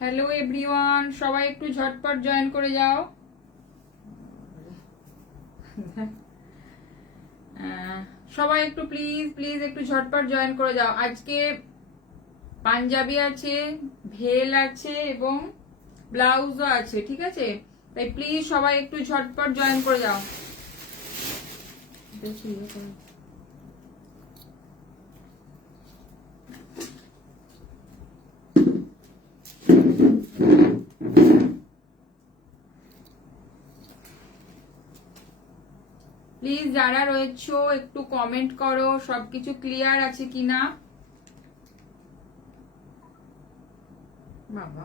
Hello everyone, সবাই একটু ঝটপট জয়েন করে যাও। সবাই একটু প্লিজ প্লিজ একটু ঝটপট জয়েন করে যাও। আজকে পাঞ্জাবি আছে, ভেল আছে এবং ব্লাউজও আছে, ঠিক আছে? তাই প্লিজ সবাই একটু ঝটপট জয়েন করে যাও। প্লিজ যারা রয়েছো একটু কমেন্ট করো সবকিছু ক্লিয়ার আছে কিনা। বাবা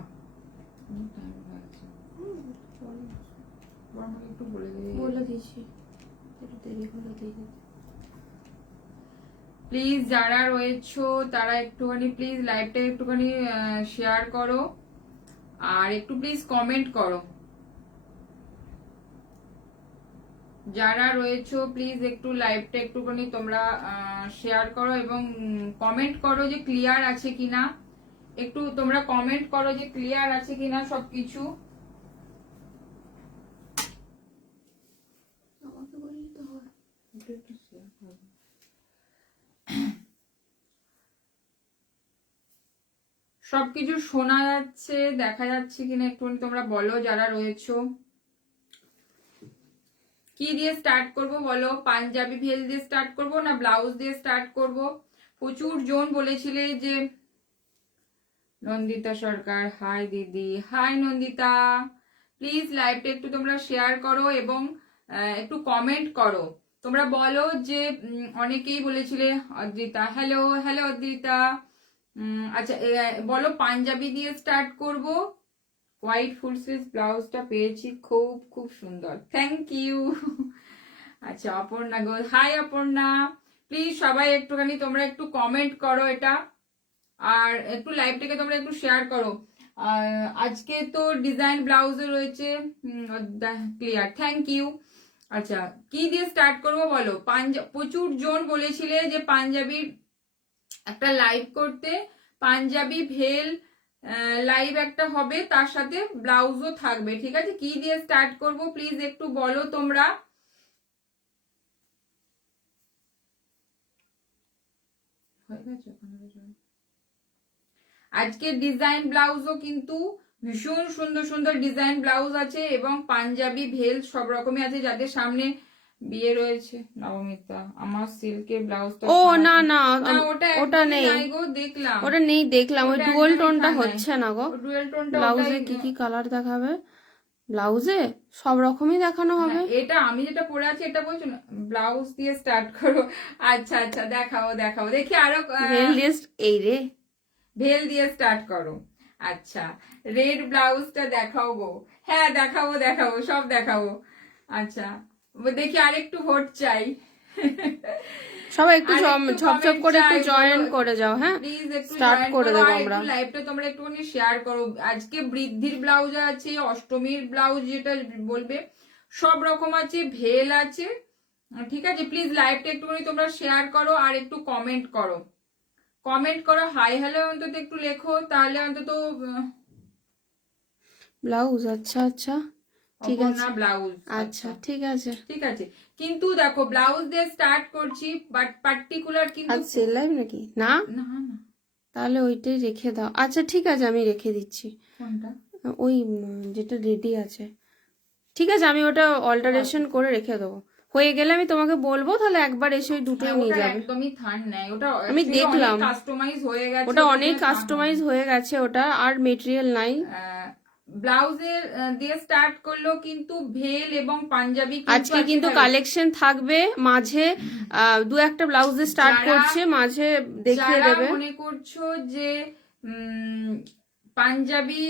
একটু বলে দিচ্ছি, প্লিজ যারা রয়েছো তারা একটুখানি প্লিজ লাইভটা একটুখানি শেয়ার করো আর একটু প্লিজ কমেন্ট করো। যারা রয়েছো প্লিজ একটু লাইভটা একটুখানি তোমরা শেয়ার করো এবং কমেন্ট করো যে ক্লিয়ার আছে কিনা। একটু তোমরা কমেন্ট করো যে ক্লিয়ার আছে কিনা সবকিছু। সবকিছু শোনা যাচ্ছে, দেখা যাচ্ছে কিনা একটুখানি তোমরা বলো যারা রয়েছো। কি দিয়ে স্টার্ট করব বলো? পাঞ্জাবি ভেল দিয়ে স্টার্ট করব না ব্লাউজ দিয়ে স্টার্ট করব? প্রচুর জন বলেছিলে যে নন্দিতা সরকার, হাই দিদি, হাই নন্দিতা। প্লিজ লাইভটা একটু তোমরা শেয়ার করো এবং একটু কমেন্ট করো। তোমরা বলো যে অনেকেই বলেছিলে অদ্রিতা, হ্যালো হ্যালো অদ্রিতা। আচ্ছা বলো পাঞ্জাবি দিয়ে স্টার্ট করব। হোয়াইট ফুল স্লিভস ব্লাউজটা পেয়েছি, খুব খুব সুন্দর, থ্যাংক ইউ। আচ্ছা অপর্ণা গো, হাই অপর্ণা। প্লিজ সবাই একটুখানি তোমরা একটু কমেন্ট করো এটা আর একটু লাইভটাকে তোমরা একটু শেয়ার করো। আজকে তো ডিজাইন ব্লাউজও রয়েছে, ক্লিয়ার, থ্যাংক ইউ। আচ্ছা কি দিয়ে স্টার্ট করবো বলো? প্রচুর জন বলেছিলে যে পাঞ্জাবির একটা লাইভ করতে, পাঞ্জাবি ভেল লাইভ একটা হবে, তার সাথে ব্লাউজও থাকবে, ঠিক আছে? কি দিয়ে স্টার্ট করব প্লিজ একটু বলো তোমরা। আজকে ডিজাইন ব্লাউজও কিন্তু ভীষণ সুন্দর সুন্দর ডিজাইন ব্লাউজ আছে এবং পাঞ্জাবি ভেল সব রকমই আছে। যাদের সামনে বিয়ে রয়েছে, নবমিতা, আমার সিল্কের ব্লাউজটা, ও না না ওটা নেই গো, দেখলাম ওটা নেই, দেখলাম ওই ডুয়াল টোনটা হচ্ছে না গো। ডুয়াল টোনটা ব্লাউজে কি কি কালার দেখাবে? ব্লাউজে সব রকমই দেখানো হবে। এটা আমি যেটা পরে আছি এটা বলছো না, ব্লাউজ দিয়ে স্টার্ট করো। আচ্ছা আচ্ছা দেখাও দেখাও, দেখি আরো ভেল দিয়ে এই রে, ভেল দিয়ে স্টার্ট করো। আচ্ছা রেড ব্লাউজটা দেখাও গো। হ্যাঁ দেখাবো দেখাবো, সব দেখাবো। আচ্ছা দেখি আরেকটু ভোট চাই। সবাই একটু ঝপঝপ করে একটু জয়েন করে যাও। হ্যাঁ প্লিজ একটু স্টার্ট করে দেব আমরা। লাইভটা তোমরা একটুখানি শেয়ার করো। আজকে বৃদ্ধির ব্লাউজ আছে, অষ্টমীর ব্লাউজ যেটা বলবে সব রকম আছে, ভেল আছে, ঠিক আছে? প্লিজ লাইভটা একটুখানি তোমরা শেয়ার করো আর একটু কমেন্ট করো। কমেন্ট করো, হাই হ্যালো অন্তত একটু লেখো, তাহলে অন্তত ব্লাউজ। আচ্ছা আচ্ছা ঠিক আছে, ব্লাউজ, আচ্ছা ঠিক আছে ঠিক আছে। কিন্তু দেখো ব্লাউজ দিয়ে স্টার্ট করছি, বাট পার্টিকুলার কিন্তু সেল লাইভ নাকি? না না না, তাহলে ওইটাই রেখে দাও। আচ্ছা ঠিক আছে আমি রেখে দিচ্ছি। কোনটা? ওই যেটা রেডি আছে, ঠিক আছে আমি ওটা অল্টারেশন করে রেখে দেবো। হয়ে গেলে আমি তোমাকে বলবো, তাহলে একবার এসে ওই দুটোই নিয়ে যাবে। একদমই থান নাই ওটা, আমি দেখলাম কাস্টমাইজ হয়ে গেছে, ওটা অনেক কাস্টমাইজ হয়ে গেছে, ওটা আর মেটেরিয়াল নাই। ব্লাউজের দিয়ে স্টার্ট করলো কিন্তু ভেল এবং পাঞ্জাবি আজকে কিন্তু কালেকশন থাকবে। মাঝে দু একটা ব্লাউজে স্টার্ট করছে, মাঝে দেখিয়ে দেবে। মনে করছো যে পাঞ্জাবি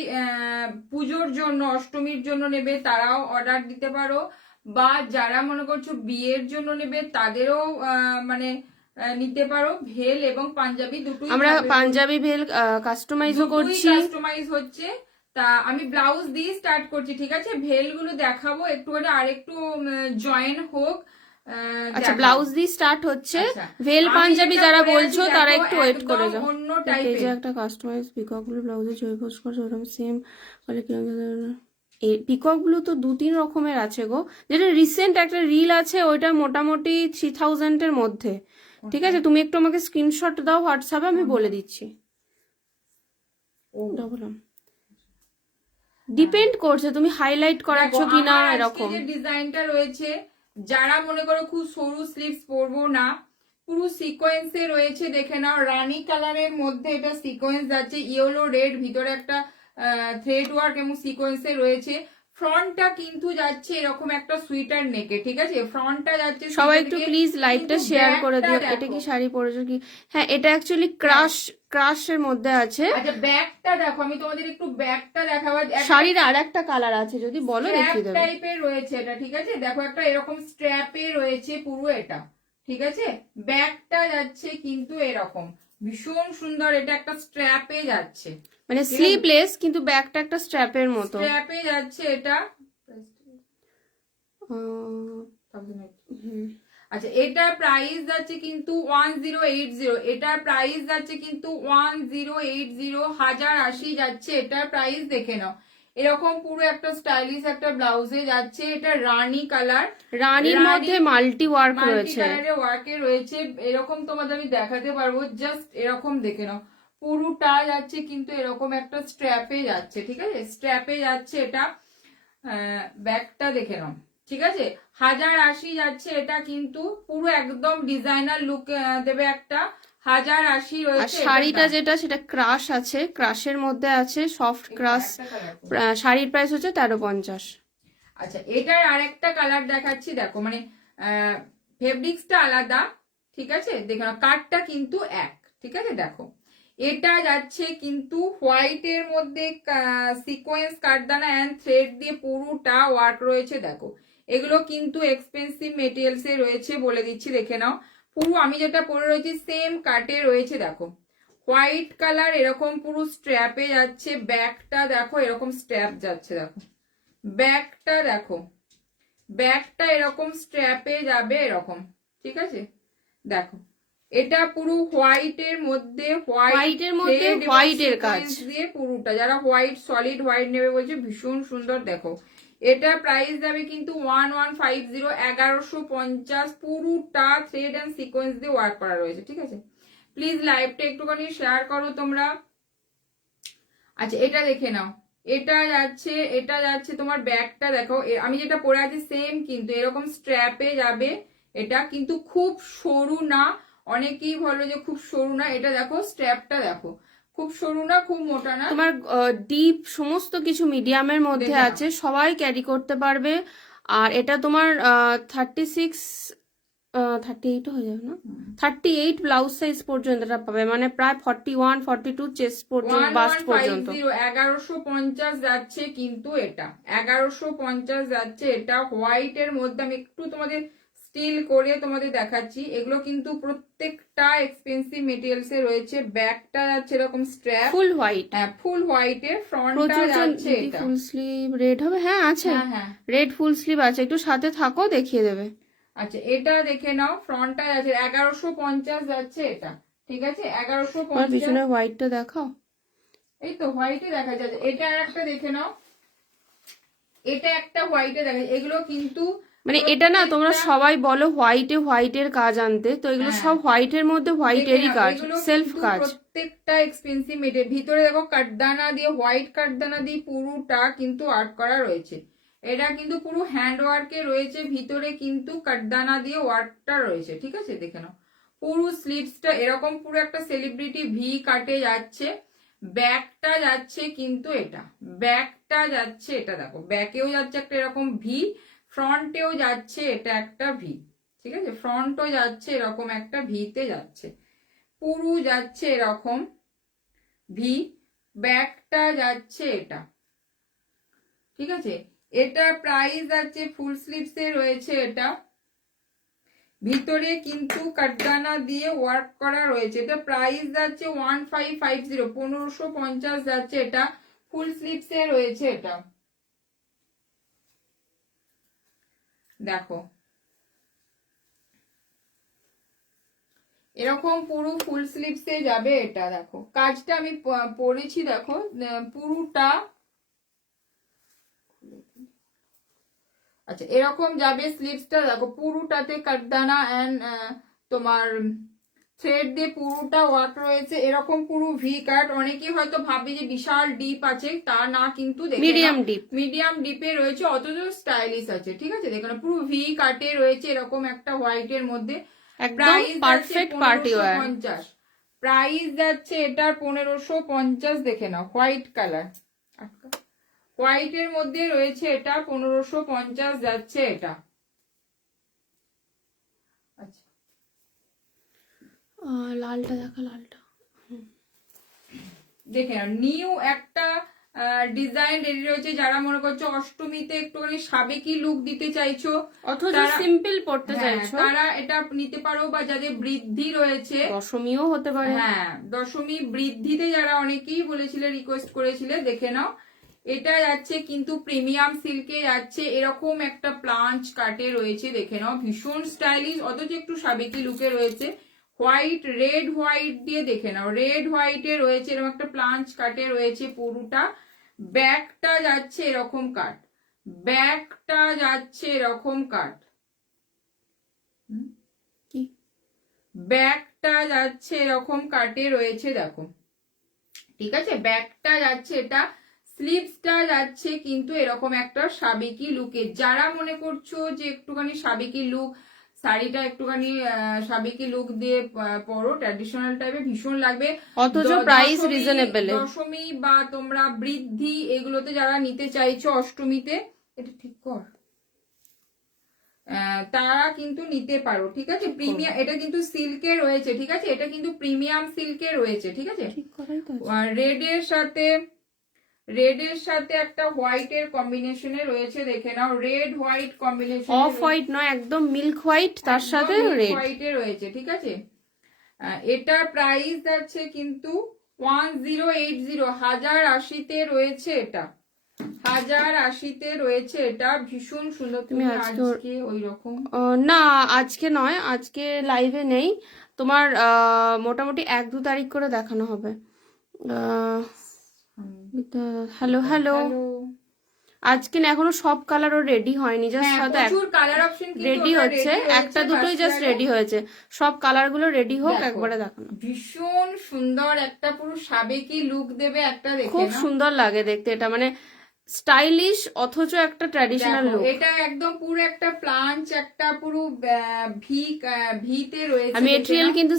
পুজোর জন্য, অষ্টমীর জন্য নেবে, তারাও অর্ডার দিতে পারো, বা যারা মনে করছো বিয়ের জন্য নেবে তাদেরও মানে নিতে পারো। ভেল এবং পাঞ্জাবি দুটোই আমরা পাঞ্জাবি ভেল কাস্টমাইজও করছি, কাস্টমাইজ হচ্ছে। তা আমি ব্লাউজ দিয়ে স্টার্ট করছি, ঠিক আছে? ভেল গুলো দেখাবো একটুখানি, আর একটু জয়েন হোক, আচ্ছা, দেখাও। ব্লাউজ দিয়ে স্টার্ট হচ্ছে। আচ্ছা, ভেল আমি পাঞ্জাবি যেটা যারা পরে বলছো আছি তারা দেখো, একটু ওয়েট একদম করে যাও। অন্য এই পেজে টাইপের। একটা কাস্টমাইজ পিকক ব্লু ব্লাউজে ছবি পোস্ট করছে, ওরকম সেম এই পিকক ব্লু তো 2-3 রকমের আছে গো। যেটা রিসেন্ট একটা রিল আছে ওইটা মোটামুটি 3000 এর মধ্যে। ঠিক আছে, তুমি একটু আমাকে স্ক্রিনশট দাও হোয়াটসঅ্যাপে, আমি বলে দিচ্ছি। ও বললাম ডিপেন্ড করছে তুমি হাইলাইট করাচ্ছ দেখো, কিনা আমার আজকে এরকম। যে ডিজাইনটা রয়েছে, যারা মনে করো খুব সরু স্লিভস পরবো না, পুরো সিকোয়েন্সে রয়েছে, দেখে নাও রানী কালারের মধ্যে এটা সিকোয়েন্স যাচ্ছে, ইয়েলো রেড, ভিতরে একটা থ্রেড ওয়ার্ক এবং সিকোয়েন্সে রয়েছে। ফ্রন্টটা কিন্তু যাচ্ছে এরকম একটা সুইটার নেকে, ঠিক আছে, ফ্রন্টটা যাচ্ছে সবাই সুইটার একটু নেকে, প্লিজ লাইভটা কিন্তু শেয়ার করে দিও। ব্যাকটা এটা কি দেখো। শাড়ি পরেছো কি? হ্যাঁ, এটা অ্যাকচুয়ালি ক্রাশের মধ্যে আছে। আচ্ছা, ব্যাকটা দেখো, আমি তোমাদের একটু ব্যাকটা দেখাবার। শাড়ির আর একটা কালার আছে, যদি বলো দেখিয়ে দেবে। টাইপের রয়েছে এটা, ঠিক আছে, দেখো একটা এরকম স্ট্র্যাপে রয়েছে পুরো এটা, ঠিক আছে, ব্যাকটা যাচ্ছে কিন্তু এরকম ভীষণ সুন্দর, এটা একটা স্ট্র্যাপে যাচ্ছে, মানে স্লিভলেস কিন্তু ব্যাকটা একটা স্ট্র্যাপের মতো। স্ট্র্যাপে যাচ্ছে এটা। হুম। আচ্ছা, এটার প্রাইস যাচ্ছে কিন্তু 1080, এটার প্রাইস যাচ্ছে কিন্তু 1080, 1080 যাচ্ছে এটার প্রাইস, দেখে নাও। এরকম পুরো একটা স্টাইলিশ একটা ব্লাউজে যাচ্ছে, এটা রানী কালার, রানীর মধ্যে মাল্টি ওয়ার্ক মাল্টি রয়েছে। কালারের ওয়ার্কে রয়েছে, এরকম তোমাদের আমি দেখাতে পারবো, জাস্ট এরকম দেখে নাও, পুরোটা যাচ্ছে কিন্তু এরকম একটা স্ট্র্যাপে যাচ্ছে, ঠিক আছে, স্ট্র্যাপে যাচ্ছে এটা। ব্যাকটা দেখে নাও, ঠিক আছে, 1080 যাচ্ছে এটা, কিন্তু পুরো একদম ডিজাইনার লুক দেবে একটা, 1080 আর রয়েছে। শাড়িটা যেটা সেটা ক্রাশ আছে, ক্রাশের মধ্যে আছে, সফট ক্রাশ। শাড়ির প্রাইস হচ্ছে 1350। আচ্ছা, এটার আরেকটা কালার দেখাচ্ছি, দেখো, মানে ফেব্রিক্সটা আলাদা, ঠিক আছে, দেখো কাটটা কিন্তু এক, ঠিক আছে, দেখো এটা যাচ্ছে কিন্তু হোয়াইটের মধ্যে সিকোয়েন্স কাটদানা এন্ড থ্রেড দিয়ে পুরোটা ওয়ার্ক রয়েছে, দেখো এগুলো কিন্তু এক্সপেন্সিভ মেটেরিয়ালস এ রয়েছে, বলে দিচ্ছি, দেখে নাও, পুরো আমি যেটা পরে রয়েছি সেম কাটে রয়েছে, দেখো হোয়াইট কালার, এরকম পুরো স্ট্র্যাপে যাচ্ছে, ব্যাকটা দেখো এরকম স্ট্র্যাপ যাচ্ছে, দেখো ব্যাকটা দেখো, ব্যাকটা এরকম স্ট্র্যাপে যাবে এরকম, ঠিক আছে, দেখো এটা পুরো হোয়াইটের মধ্যে, হোয়াইটের মধ্যে হোয়াইটের কাজ দিয়ে পুরোটা, যারা হোয়াইট সলিড হোয়াইট নেবে বলছে, ভীষণ সুন্দর, দেখো এটা প্রাইস যাবে কিন্তু 1150, 1150, পুরোটা থ্রেড এন্ড সিকোয়েন্স দিয়ে ওয়ার্ক করা রয়েছে, ঠিক আছে। প্লিজ লাইভটা একটুখানি শেয়ার করো তোমরা। আচ্ছা, এটা দেখে নাও, এটা যাচ্ছে তোমার ব্যাগটা দেখো, আমি যেটা পরে আছি সেম, কিন্তু এরকম স্ট্র্যাপে যাবে, এটা কিন্তু খুব সরু না, অনেকেই বলো যে খুব সরু না, এটা দেখো স্ট্র্যাপটা দেখো, খুব সরু না খুব মোটা না, তোমার ডিপ সমস্ত কিছু মিডিয়ামের মধ্যে আছে, সবাই ক্যারি করতে পারবে। আর এটা তোমার 38 হয়ে যাবে না, 38 ব্লাউজ সাইজ পর্যন্ত এটা পাবে, মানে প্রায় 41 42 চেস্ট পর্যন্ত, বাস্ট পর্যন্ত। 1150 যাচ্ছে কিন্তু এটা, 1150 যাচ্ছে এটা, হোয়াইট এর মধ্যে। আমি একটু তোমাদের স্টিল করে তোমাদের দেখাচ্ছি, এগুলো কিন্তু প্রত্যেকটা এক্সপেন্সিভ মেটেরিয়ালস এ রয়েছে। ব্যাকটা যাচ্ছে এরকম স্ট্র্যাপ, ফুল হোয়াইট, হ্যাঁ ফুল হোয়াইট এর, ফ্রন্টটা যাচ্ছে এটা ফুল স্লিভ রেড হবে, হ্যাঁ আছে, হ্যাঁ রেড ফুল স্লিভ আছে, একটু সাথে থাকো দেখিয়ে দেবে। আচ্ছা, এটা দেখে নাও, ফ্রন্টটা যাচ্ছে 1150 যাচ্ছে এটা, ঠিক আছে, 1150। পিছনে হোয়াইটটা দেখাও, এই তো হোয়াইটে দেখা যাচ্ছে, এটা আর একটা দেখে নাও, এটা একটা হোয়াইটে দেখা যাচ্ছে, এগুলো কিন্তু মানে এটা না, তোমরা সবাই বলো হোয়াইটের কাজ আনতে, তো এগুলো সব হোয়াইটের মধ্যে হোয়াইটেরই কাজ, সেলফ কাজ, প্রত্যেকটা এক্সপেন্সিভ মেটেরিয়াল। ভিতরে দেখো কাঠদানা দিয়ে, হোয়াইট কাঠদানা দিয়ে পুরোটা কিন্তু আর্ট করা রয়েছে, এটা কিন্তু পুরো হ্যান্ড ওয়ার্কে রয়েছে, ভিতরে কিন্তু কাঠদানা দিয়ে ওয়ার্কটা রয়েছে, ঠিক আছে, দেখে নাও পুরো স্লিভসটা এরকম পুরো একটা সেলিব্রিটি ভি কাটে যাচ্ছে, ব্যাকটা যাচ্ছে কিন্তু এটা, ব্যাকটা যাচ্ছে এটা, দেখো ব্যাকেও যাচ্ছে একটা এরকম ভি, ফ্রন্টেও যাচ্ছে এটা একটা ভি, ঠিক আছে, ফ্রন্টও যাচ্ছে এরকম একটা ভিতে যাচ্ছে, পুরো যাচ্ছে এরকম ভি, ব্যাকটা যাচ্ছে এটা, ঠিক আছে, এটা প্রাইস যাচ্ছে ফুল স্লিভস এ রয়েছে, এটা ভিতরে কিন্তু কাঠদানা দিয়ে ওয়ার্ক করা রয়েছে, এটা প্রাইস যাচ্ছে 1550, 1550 যাচ্ছে, এটা ফুল স্লিভস এ রয়েছে, এটা দেখো এরকম পুরো ফুল স্লিভসে যাবে এটা। দেখো কাজটা আমি পরেছি, দেখো পুরোটা। আচ্ছা এরকম যাবে স্লিভসটা, দেখো পুরোটাতে কাটদানা এন্ড তোমার থ্রেড দিয়ে পুরোটা ওয়ার্ক রয়েছে, এরকম পুরো ভি কাট। অনেকেই হয়তো ভাবে যে বিশাল ডিপ আছে, তা না, কিন্তু মিডিয়াম ডিপ, মিডিয়াম ডিপে রয়েছে, অথচ স্টাইলিশ আছে। ঠিক আছে, দেখুন পুরো ভি কাটে রয়েছে এরকম একটা হোয়াইটের মধ্যে। একদম পারফেক্ট পার্টি ওয়্যার। 1550 প্রাইস যাচ্ছে এটার 1550। দেখে নাও হোয়াইট কালার, হোয়াইটের মধ্যে রয়েছে এটা, 1550 যাচ্ছে এটা। আচ্ছা লালটা দেখা, লালটা দেখে নাও, নিউ একটা ডিজাইন রেডি রয়েছে। যারা মনে করছো অষ্টমীতে একটুখানি সাবেকি লুক দিতে চাইছো, অথচ সিম্পল পড়তে চাইছো, তারা এটা নিতে পারো। বা যাদের বৃদ্ধি রয়েছে, দশমীও হতে পারে। হ্যাঁ দশমী বৃদ্ধিতে যারা অনেকেই বলেছিলে, রিকোয়েস্ট করেছিলে, দেখে নাও। এটা যাচ্ছে কিন্তু প্রিমিয়াম সিল্কে যাচ্ছে, এরকম একটা প্লাঞ্চ কাটে রয়েছে, দেখে নাও ভীষণ স্টাইলিশ, অথচ একটু সাবেকি লুকে রয়েছে। হোয়াইট রেড হোয়াইট দিয়ে, দেখে নাও রেড হোয়াইটে রয়েছে, এরকম একটা প্লাঞ্চ কাটে রয়েছে পুরোটা। ব্যাকটা যাচ্ছে এরকম কাট, ব্যাকটা যাচ্ছে এরকম কাট, ব্যাকটা যাচ্ছে এরকম কাটে রয়েছে, দেখো। ঠিক আছে, ব্যাকটা যাচ্ছে এটা, স্লিভসটা যাচ্ছে কিন্তু এরকম একটা সাবেকি লুকে। যারা মনে করছো যে একটুখানি সাবেকি লুক, শাড়িটা একটুখানি সাবেকি লুক দিয়ে পরো, ট্র্যাডিশনাল টাইপে ভীষণ লাগবে, অথচ প্রাইস রিজনেবল। দশমী বা তোমরা বৃদ্ধি এগুলোতে যারা নিতে চাইছো, অষ্টমীতে, এটা ঠিক কর, তারা কিন্তু নিতে পারো। ঠিক আছে, প্রিমিয়াম, এটা কিন্তু সিল্কে রয়েছে। ঠিক আছে, এটা কিন্তু প্রিমিয়াম সিল্কে রয়েছে। ঠিক আছে, রেডের সাথে একটা হোয়াইটের কম্বিনেশনে রয়েছে, দেখে নাও red white combination, off white নয়, একদম মিল্ক হোয়াইট, তার সাথে রেড হোয়াইটে রয়েছে। ঠিক আছে, এটা প্রাইস আছে কিন্তু 1080, 1080-তে রয়েছে এটা, 1080-তে রয়েছে এটা, ভীষণ সুন্দর। তুমি আজকে ওই রকম না, আজকে নয়, আজকে লাইভে নেই, তোমার মোটামুটি 1-2 তারিখ করে দেখানো হবে। হ্যালো হ্যালো, আজকে না, এখনো সব কালারও রেডি হয়নি, জাস্ট হয়তো কালার অপশন রেডি হচ্ছে, একটা দুটোই জাস্ট রেডি হয়েছে, সব কালার গুলো রেডি হোক, একবারে দেখানো। ভীষণ সুন্দর একটা পুরো সাবেকি লুক দেবে একটা, দেখে খুব সুন্দর লাগে দেখতে এটা, মানে স্টাইলিশ অথচ একটা ট্র্যাডিশনাল লুক। এটা একদম পুরো একটা প্লাঞ্চ, একটা পুরো ভিতে রয়েছে, মেটেরিয়াল কিন্তু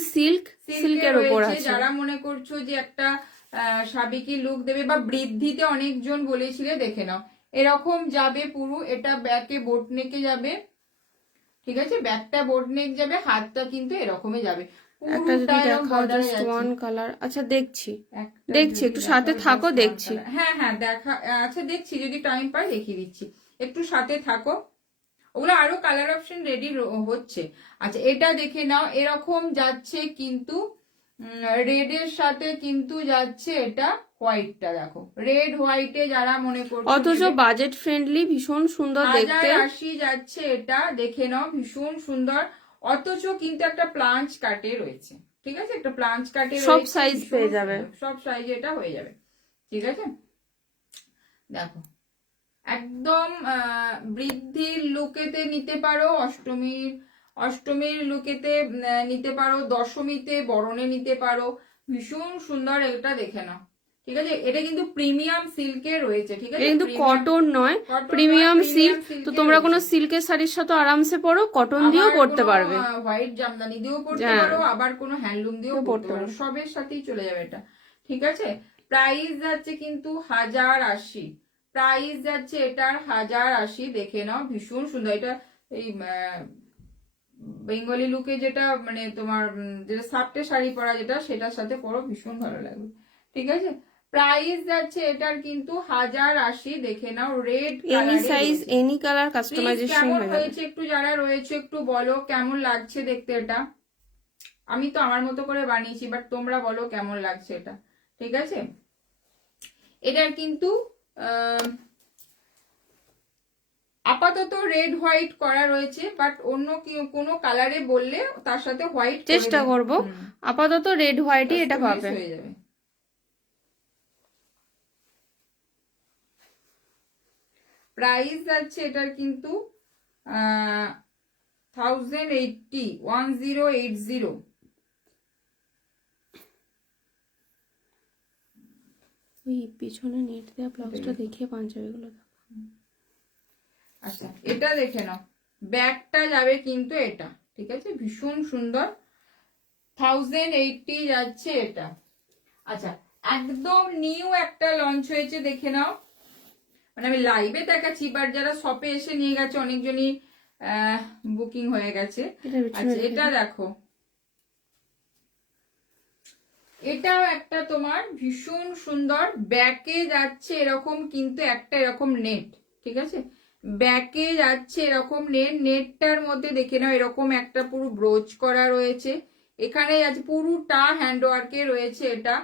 সিল্কের উপর আছে। যারা মনে করছো যে একটা সাবেকি লুক দেবে বা বৃদ্ধিতে অনেকজন বলেছিলে, দেখে নাও এরকম যাবে পুরো। এটা ব্যাকে বোট নেকে যাবে। ঠিক আছে, ব্যাকটা বোট নেক যাবে, হাতটা কিন্তু এরকমই যাবে। একটা যদি দেখাও, জাস্ট ওয়ান কালার। আচ্ছা দেখছি, একটু সাথে থাকো, দেখছি। হ্যাঁ হ্যাঁ দেখা, আচ্ছা দেখছি, যদি টাইম পাই দেখিয়ে দিচ্ছি, একটু সাথে থাকো। ওগুলো আরো কালার অপশন রেডি হচ্ছে। আচ্ছা এটা দেখে নাও, এরকম যাচ্ছে কিন্তু রেডের সাথে কিন্তু যাচ্ছে এটা হোয়াইটটা, দেখো রেড হোয়াইটে যারা মনে করছো, অথচ বাজেট ফ্রেন্ডলি, ভীষণ সুন্দর দেখতে। 1080 যাচ্ছে এটা, দেখে নাও ভীষণ সুন্দর, অথচ কিন্তু একটা প্লাঞ্চ কাটে রয়েছে। ঠিক আছে, একটা প্লাঞ্চ কাটে সব সাইজ পেয়ে যাবে, সব সাইজে এটা হয়ে যাবে। ঠিক আছে, দেখো একদম বৃদ্ধির লুকেতে নিতে পারো, অষ্টমীর লুকেতে নিতে পারো, দশমীতে বরণে নিতে পারো, ভীষণ সুন্দর এটা, দেখে নাও। ঠিক আছে, এটা কিন্তু প্রিমিয়াম সিল্কে রয়েছে। ঠিক আছে, কিন্তু কটন নয়, প্রিমিয়াম সিল্ক। তো তোমরা কোনো সিল্কের শাড়ির সাথে আরামসে পরো, কটন দিয়েও পরতে পারবে, হোয়াইট জামদানি দিয়েও পরতে পারো, আবার কোনো হ্যান্ডলুম দিয়েও পরতে পারো, সবের সাথেই চলে যাবে এটা। ঠিক আছে, প্রাইস যাচ্ছে কিন্তু 1080, প্রাইস যাচ্ছে এটার 1080, দেখে নাও ভীষণ সুন্দর। এটা এই বেঙ্গলি লুকে যেটা, মানে তোমার যেটা সাপটে শাড়ি পরা যেটা, সেটার সাথে পরো, ভীষণ ভালো লাগবে। ঠিক আছে, প্রাইস যাচ্ছে এটার কিন্তু 1080, দেখে নাও red any size any colour customisation কেমন হয়েছে একটু, যারা রয়েছে একটু বলো কেমন লাগছে দেখতে এটা। আমি তো আমার মতো করে বানিয়েছি, বাট তোমরা বলো কেমন লাগছে এটা। ঠিক আছে, এটার কিন্তু আপাতত আপাতত রেড হোয়াইট করা রয়েছে, বাট অন্য কোনো কালারে বললে তার সাথে হোয়াইট চেষ্টা করব। আপাতত রেড হোয়াইটই এটা পাবে। হয়ে যাবে। প্রাইস যাচ্ছে এটার কিন্তু 1080 1080। ওই পিছনে নেট দেওয়া ব্লাউজটা দেখিয়ে পাঞ্জাবিগুলো দাও। আচ্ছা এটা দেখে নাও, ব্যাকটা যাবে কিন্তু এটা, ঠিক আছে, ভীষণ সুন্দর, 1080 যাচ্ছে এটা। আচ্ছা একদম নিউ একটা লঞ্চ হয়েছে, দেখে নাও, মানে আমি লাইভে দেখাচ্ছি, বাট যারা শপে এসে নিয়ে গেছে অনেকজনই বুকিং হয়ে গেছে। আচ্ছা এটা দেখো, এটাও একটা তোমার ভীষণ সুন্দর, ব্যাকে যাচ্ছে এরকম কিন্তু একটা এরকম নেট, ঠিক আছে, ব্যাকে যাচ্ছে এরকম নেট, নেটটার মধ্যে দেখে নাও এরকম একটা পুরো ব্রোচ করা রয়েছে, এখানে যাচ্ছে পুরোটা হ্যান্ডওয়ার্কে রয়েছে এটা,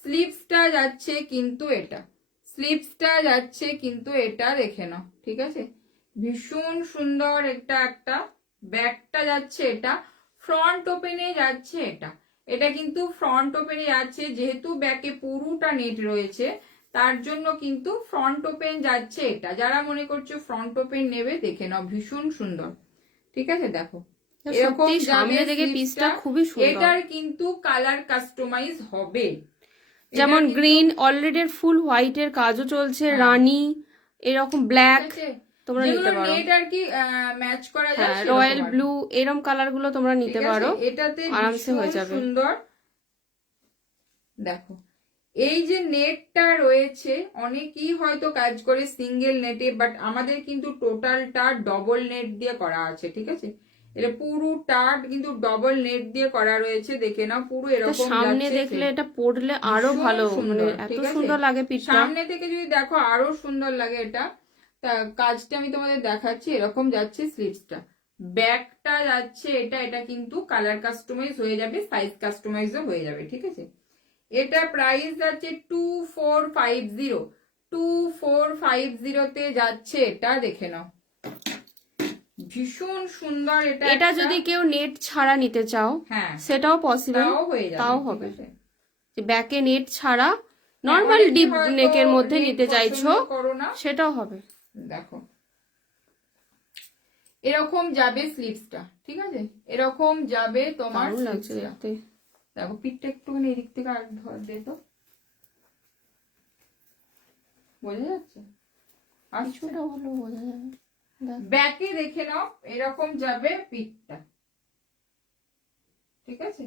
স্লিভসটা যাচ্ছে কিন্তু এটা, স্লিভসটা যাচ্ছে কিন্তু এটা, দেখে নাও, ঠিক আছে, ভীষণ সুন্দর এটা একটা, ব্যাকটা যাচ্ছে এটা, ফ্রন্ট ওপেনে যাচ্ছে এটা, এটা কিন্তু ফ্রন্ট ওপেনে যাচ্ছে, যেহেতু ব্যাকে পুরোটা নেট রয়েছে তার জন্য কিন্তু ফ্রন্ট ওপেন যাচ্ছে এটা, যারা মনে করছো ফ্রন্ট ওপেন নেবে দেখে নাও, ভীষণ সুন্দর, ঠিক আছে, দেখো এরকম সামনে থেকে পিসটা খুবই সুন্দর। এটার কিন্তু কালার কাস্টমাইজ হবে, যেমন গ্রিন অলরেডি ফুল হোয়াইট এর কাজও চলছে, রানী এরকম ব্ল্যাক তোমরা নিতে পারো, নেট আর কি ম্যাচ করা যায়, রয়্যাল ব্লু এরকম কালার গুলো তোমরা নিতে পারো, এটাতে আরামসে হয়ে যাবে। সুন্দর দেখো, এই যে নেটটা রয়েছে অনেকেই হয়তো কাজ করে সিঙ্গেল নেটে, বাট আমাদের কিন্তু টোটালটা ডবল নেট দিয়ে করা আছে, ঠিক আছে, এটা পুরোটা কিন্তু ডবল নেট দিয়ে করা রয়েছে, দেখে নাও পুরো এরকম সামনে দেখলে এটা পরলে আরো ভালো, মানে এত সুন্দর লাগে পিঠটা, সামনে থেকে যদি দেখো আরো সুন্দর লাগে এটা। তা কাজটা আমি তোমাদের দেখাচ্ছি, এরকম যাচ্ছে স্লিভসটা, ব্যাকটা যাচ্ছে এটা, এটা কিন্তু কালার কাস্টমাইজ হয়ে যাবে, সাইজ কাস্টমাইজও হয়ে যাবে, ঠিক আছে, এটা প্রাইস যাচ্ছে 2450, 2450 তে যাচ্ছে এটা, দেখে নাও ভীষণ সুন্দর এটা। এটা যদি কেউ নেট ছাড়া নিতে চাও হ্যাঁ সেটাও পসিবল, তাও হবে, যে ব্যাকে নেট ছাড়া নরমাল ডিপ নেকের মধ্যে নিতে চাইছো সেটাও হবে। দেখো এরকম যাবে স্লিভসটা, ঠিক আছে, এরকম যাবে তোমার স্লিভসটা, দেখো পিঠটা একটুখানি এদিক থেকে আর ধর দে তো, বোঝা যাচ্ছে, কিছুটা হলো বোঝা যাবে, ব্যাকে দেখে নাও এরকম যাবে পিঠটা, ঠিক আছে,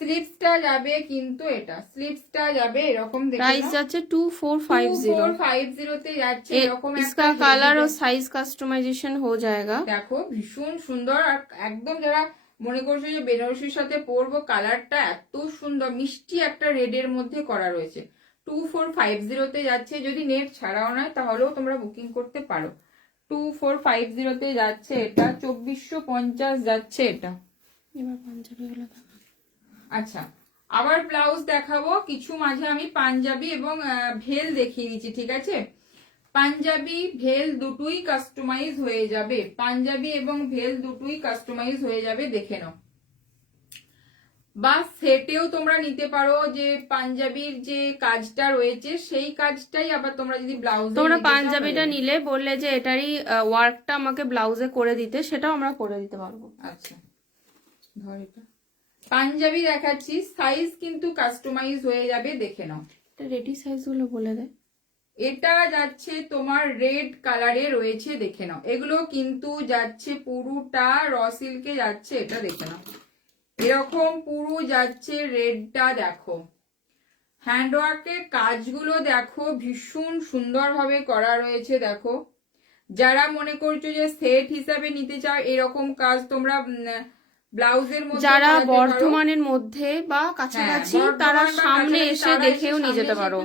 স্লিভসটা যাবে কিন্তু এটা, স্লিভসটা যাবে এরকম, দেখে প্রাইস যাচ্ছে 2450 তে যাচ্ছে এরকম इसका कलर और साइज कस्टमाइजेशन हो जाएगा। দেখো ভীষণ সুন্দর, আর একদম যারা মনে করছো যে বেনারসির সাথে পরবো, কালারটা এত সুন্দর মিষ্টি একটা রেডের মধ্যে করা রয়েছে, 2450 তে যাচ্ছে, যদি নেট ছাড়াও নয় তাহলেও তোমরা বুকিং করতে পারো, 2450 তে যাচ্ছে এটা, 2450 যাচ্ছে এটা। এবার পাঞ্জাবিগুলো দেখো। আচ্ছা আবার ব্লাউজ দেখাবো, কিছু মাঝে আমি পাঞ্জাবি এবং ভেল দেখিয়ে দিচ্ছি, ঠিক আছে, পাঞ্জাবি ভেল দুটোই কাস্টমাইজ হয়ে যাবে, পাঞ্জাবি এবং ভেল দুটোই কাস্টমাইজ হয়ে যাবে, দেখে নাও, বা সেটেও তোমরা নিতে পারো, যে পাঞ্জাবির যে কাজটা রয়েছে সেই কাজটাই আবার তোমরা যদি ব্লাউজ, তোমরা পাঞ্জাবিটা নিলে বললে যে এটারই ওয়ার্কটা আমাকে ব্লাউজে করে দিতে, সেটাও আমরা করে দিতে পারবো। আচ্ছা ধর এটা পাঞ্জাবি দেখাচ্ছি, সাইজ কিন্তু কাস্টমাইজ হয়ে যাবে, দেখে নাও, এটা রেডি সাইজ গুলো বলে দেয়, এটা যাচ্ছে তোমার রেড কালারে রয়েছে, দেখে নাও, এগুলো কিন্তু যাচ্ছে পুরোটা র সিল্কে যাচ্ছে, এটা দেখে নাও এরকম পুরো যাচ্ছে রেডটা, দেখো হ্যান্ডওয়ার্কের কাজগুলো দেখো ভীষণ সুন্দরভাবে করা রয়েছে, দেখো যারা মনে করছো যে সেট হিসাবে নিতে চাও এরকম কাজ তোমরা ব্লাউজের মধ্যে, যারা বর্ধমানের মধ্যে বা কাছাকাছি তারা সামনে এসে দেখেও নিয়ে যেতে পারো,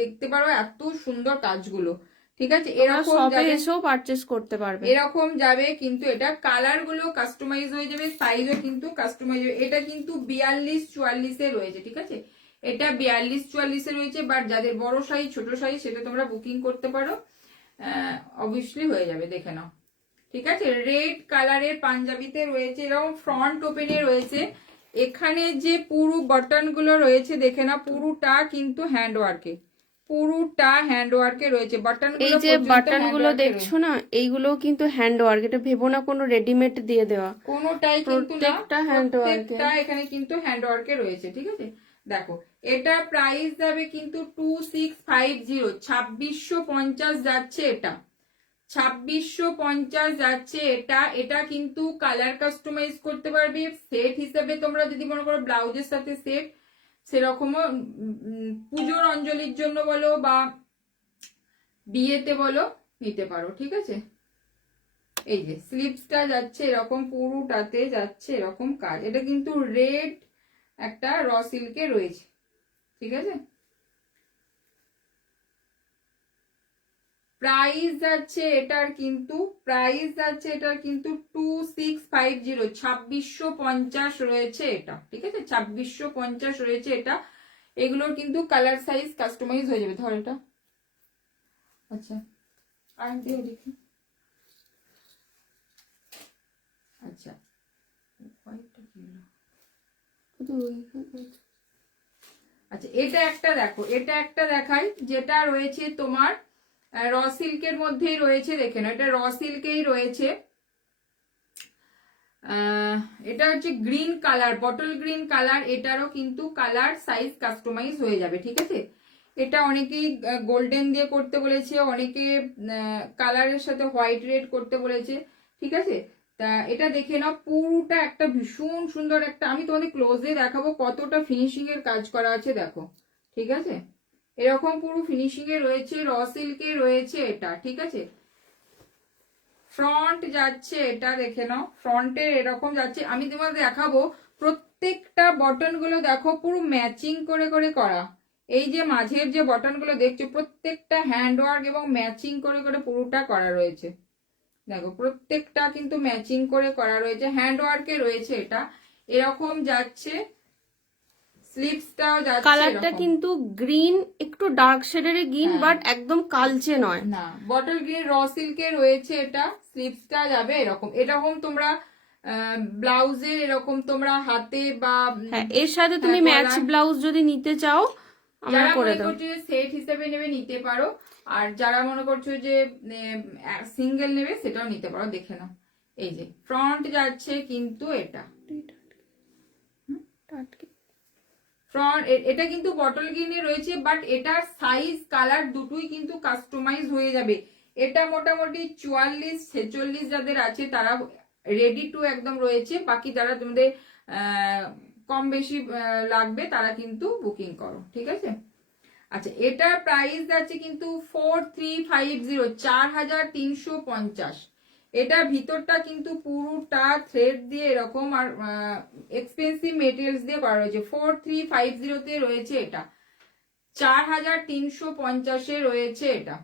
দেখতে পারো এত সুন্দর কাজগুলো, ঠিক আছে, এরকম শপে এসেও পারচেজ করতে পারবে, এরকম যাবে কিন্তু এটা কালার গুলো কাস্টমাইজ হয়ে যাবে, সাইজও কিন্তু কাস্টমাইজ, এটা কিন্তু 42-44 এ রয়েছে, ঠিক আছে, এটা 42-44 এ রয়েছে, বাট যাদের বড় সাইজ ছোট সাইজ সেটা তোমরা বুকিং করতে পারো, অবভিয়াসলি হয়ে যাবে, দেখে নাও ঠিক আছে, রেড কালারের পাঞ্জাবিতে রয়েছে, এরকম ফ্রন্ট ওপেনে রয়েছে। এখানে যে পুরো বাটন গুলো রয়েছে দেখে না, পুরোটা কিন্তু হ্যান্ড ওয়ার্কে, পুরোটা হ্যান্ড ওয়ার্কে রয়েছে। বাটন এই যে বাটন গুলো দেখছো না, এইগুলো কিন্তু হ্যান্ড ওয়ার্ক, এটা ভেবো না কোনো রেডিমেড দিয়ে দেওয়া, কোনোটাই কিন্তু না, প্রত্যেকটা হ্যান্ড ওয়ার্কে। প্রত্যেকটা এখানে কিন্তু হ্যান্ড ওয়ার্কে রয়েছে। ঠিক আছে, দেখো এটা প্রাইস যাবে কিন্তু 2650, 2650 যাচ্ছে এটা, 2650 যাচ্ছে এটা। এটা কিন্তু কালার কাস্টমাইজ করতে পারবে, সেট হিসেবে তোমরা যদি মনে করো ব্লাউজের সাথে সেট, সেরকমও পুজোর অঞ্জলির জন্য বলো বা বিয়েতে বলো নিতে পারো। ঠিক আছে, এই যে স্লিপসটা যাচ্ছে এরকম, পুরোটাতে যাচ্ছে এরকম কাজ। এটা কিন্তু রেড একটা র সিল্কে রয়েছে। ঠিক আছে, প্রাইস যাচ্ছে এটার কিন্তু, প্রাইস যাচ্ছে এটার কিন্তু 2650, 2650 রয়েছে এটা। ঠিক আছে, 2650 রয়েছে এটা। এগুলোর কিন্তু কালার সাইজ কাস্টমাইজ হয়ে যাবে। ধর এটা, আচ্ছা আর দিয়ে দেখি, আচ্ছা আচ্ছা এটা একটা দেখো, এটা একটা দেখাই, যেটা রয়েছে তোমার র সিল্কের মধ্যেই রয়েছে। দেখে না, এটা র সিল্কেই রয়েছে। এটা হচ্ছে green colour, bottle green colour. এটারও কিন্তু কালার সাইজ কাস্টমাইজ হয়ে যাবে। ঠিক আছে, এটা অনেকেই গোল্ডেন দিয়ে করতে বলেছে, অনেকে কালারের সাথে হোয়াইট রেড করতে বলেছে। ঠিক আছে, তা এটা দেখে নাও, পুরোটা একটা ভীষণ সুন্দর একটা, আমি তোমাদের ক্লোজে দেখাবো কতটা ফিনিশিং এর কাজ করা আছে দেখো। ঠিক আছে, এরকম পুরো ফিনিশিং এ রয়েছে, র সিল্কে রয়েছে এটা। ঠিক আছে, ফ্রন্ট যাচ্ছে এটা, দেখে নাও ফ্রন্টে এরকম যাচ্ছে। আমি তোমাদের দেখাবো প্রত্যেকটা বটন গুলো দেখো পুরো ম্যাচিং করে করে করা। এই যে মাঝের যে বটন গুলো দেখছো, প্রত্যেকটা হ্যান্ড ওয়ার্ক এবং ম্যাচিং করে করে পুরোটা করা রয়েছে। দেখো প্রত্যেকটা কিন্তু ম্যাচিং করে করা রয়েছে, হ্যান্ড ওয়ার্কে রয়েছে এটা। এরকম যাচ্ছে, স্লিপসটাও যাচ্ছে কালারটা এরকম। কিন্তু গ্রিন, একটু ডার্ক শেডের গ্রিন, বাট একদম কালচে নয়। না, বটল গ্রিন র সিল্কে রয়েছে এটা। স্লিপসটা যাবে এরকম, এরকম তোমরা ব্লাউজে এরকম তোমরা হাতে বা হ্যাঁ, এর সাথে তুমি ম্যাচ ব্লাউজ যদি নিতে চাও আমরা যারা করে মনে দাও। করছো যে সেট হিসেবে নেবে নিতে পারো, আর যারা মনে করছো যে সিঙ্গেল নেবে সেটাও নিতে পারো। দেখে নাও, এই যে ফ্রন্ট যাচ্ছে কিন্তু এটা ফ্রন্ট, এটা কিন্তু বটল গ্রিনে রয়েছে, বাট এটার সাইজ কালার দুটোই কিন্তু কাস্টমাইজ হয়ে যাবে। এটা মোটামুটি 44-46 যাদের আছে তারা রেডি টু একদম রয়েছে। বাকি যারা তোমাদের কম বেশি লাগবে তারা কিন্তু বুকিং করো। ঠিক আছে, আচ্ছা এটার প্রাইস আছে কিন্তু 4350, 4350। এটা ভিতরটা কিন্তু পুরোটা থ্রেড দিয়ে এরকম, আর এক্সপেন্সিভ মেটেরিয়ালস দিয়ে করা রয়েছে। 4350 তে রয়েছে এটা, 4350 রয়েছে এটা।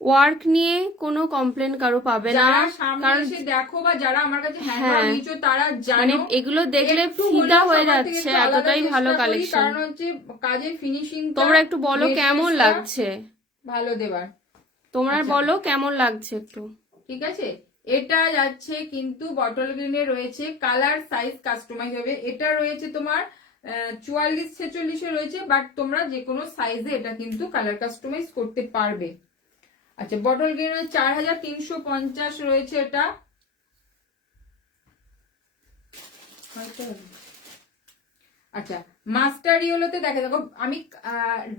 ওয়ার্ক নিয়ে কোনো কমপ্লেন কারো পাবে না, যারা সামনে এসে দেখো বা যারা আমার কাছে হ্যান্ড ওয়ার্ক নিয়েছো তারা মানে জানো এগুলো দেখলে একটু ফিদা হলেও হয়ে সবার থেকে যাচ্ছে, একটু আলাদা এতটাই ভালো চেষ্টা করি, কালেকশন। কারণ হচ্ছে কাজের ফিনিশিং তোমরা একটু বলো কেমন লাগছে, ভালো দেবার। তোমরা আচ্ছা। বলো কেমন লাগছে একটু। ঠিক আছে, এটা যাচ্ছে কিন্তু বটল গ্রিনে রয়েছে, কালার সাইজ কাস্টমাইজ হবে। এটা রয়েছে তোমার 44-46 রয়েছে, বাট তোমরা যে কোনো সাইজে এটা কিন্তু কালার কাস্টমাইজ করতে পারবে। আচ্ছা বটল গ্রিন 4350 রয়েছে এটা। আচ্ছা মাস্টার ইয়েলোতে দেখা দেখো, আমি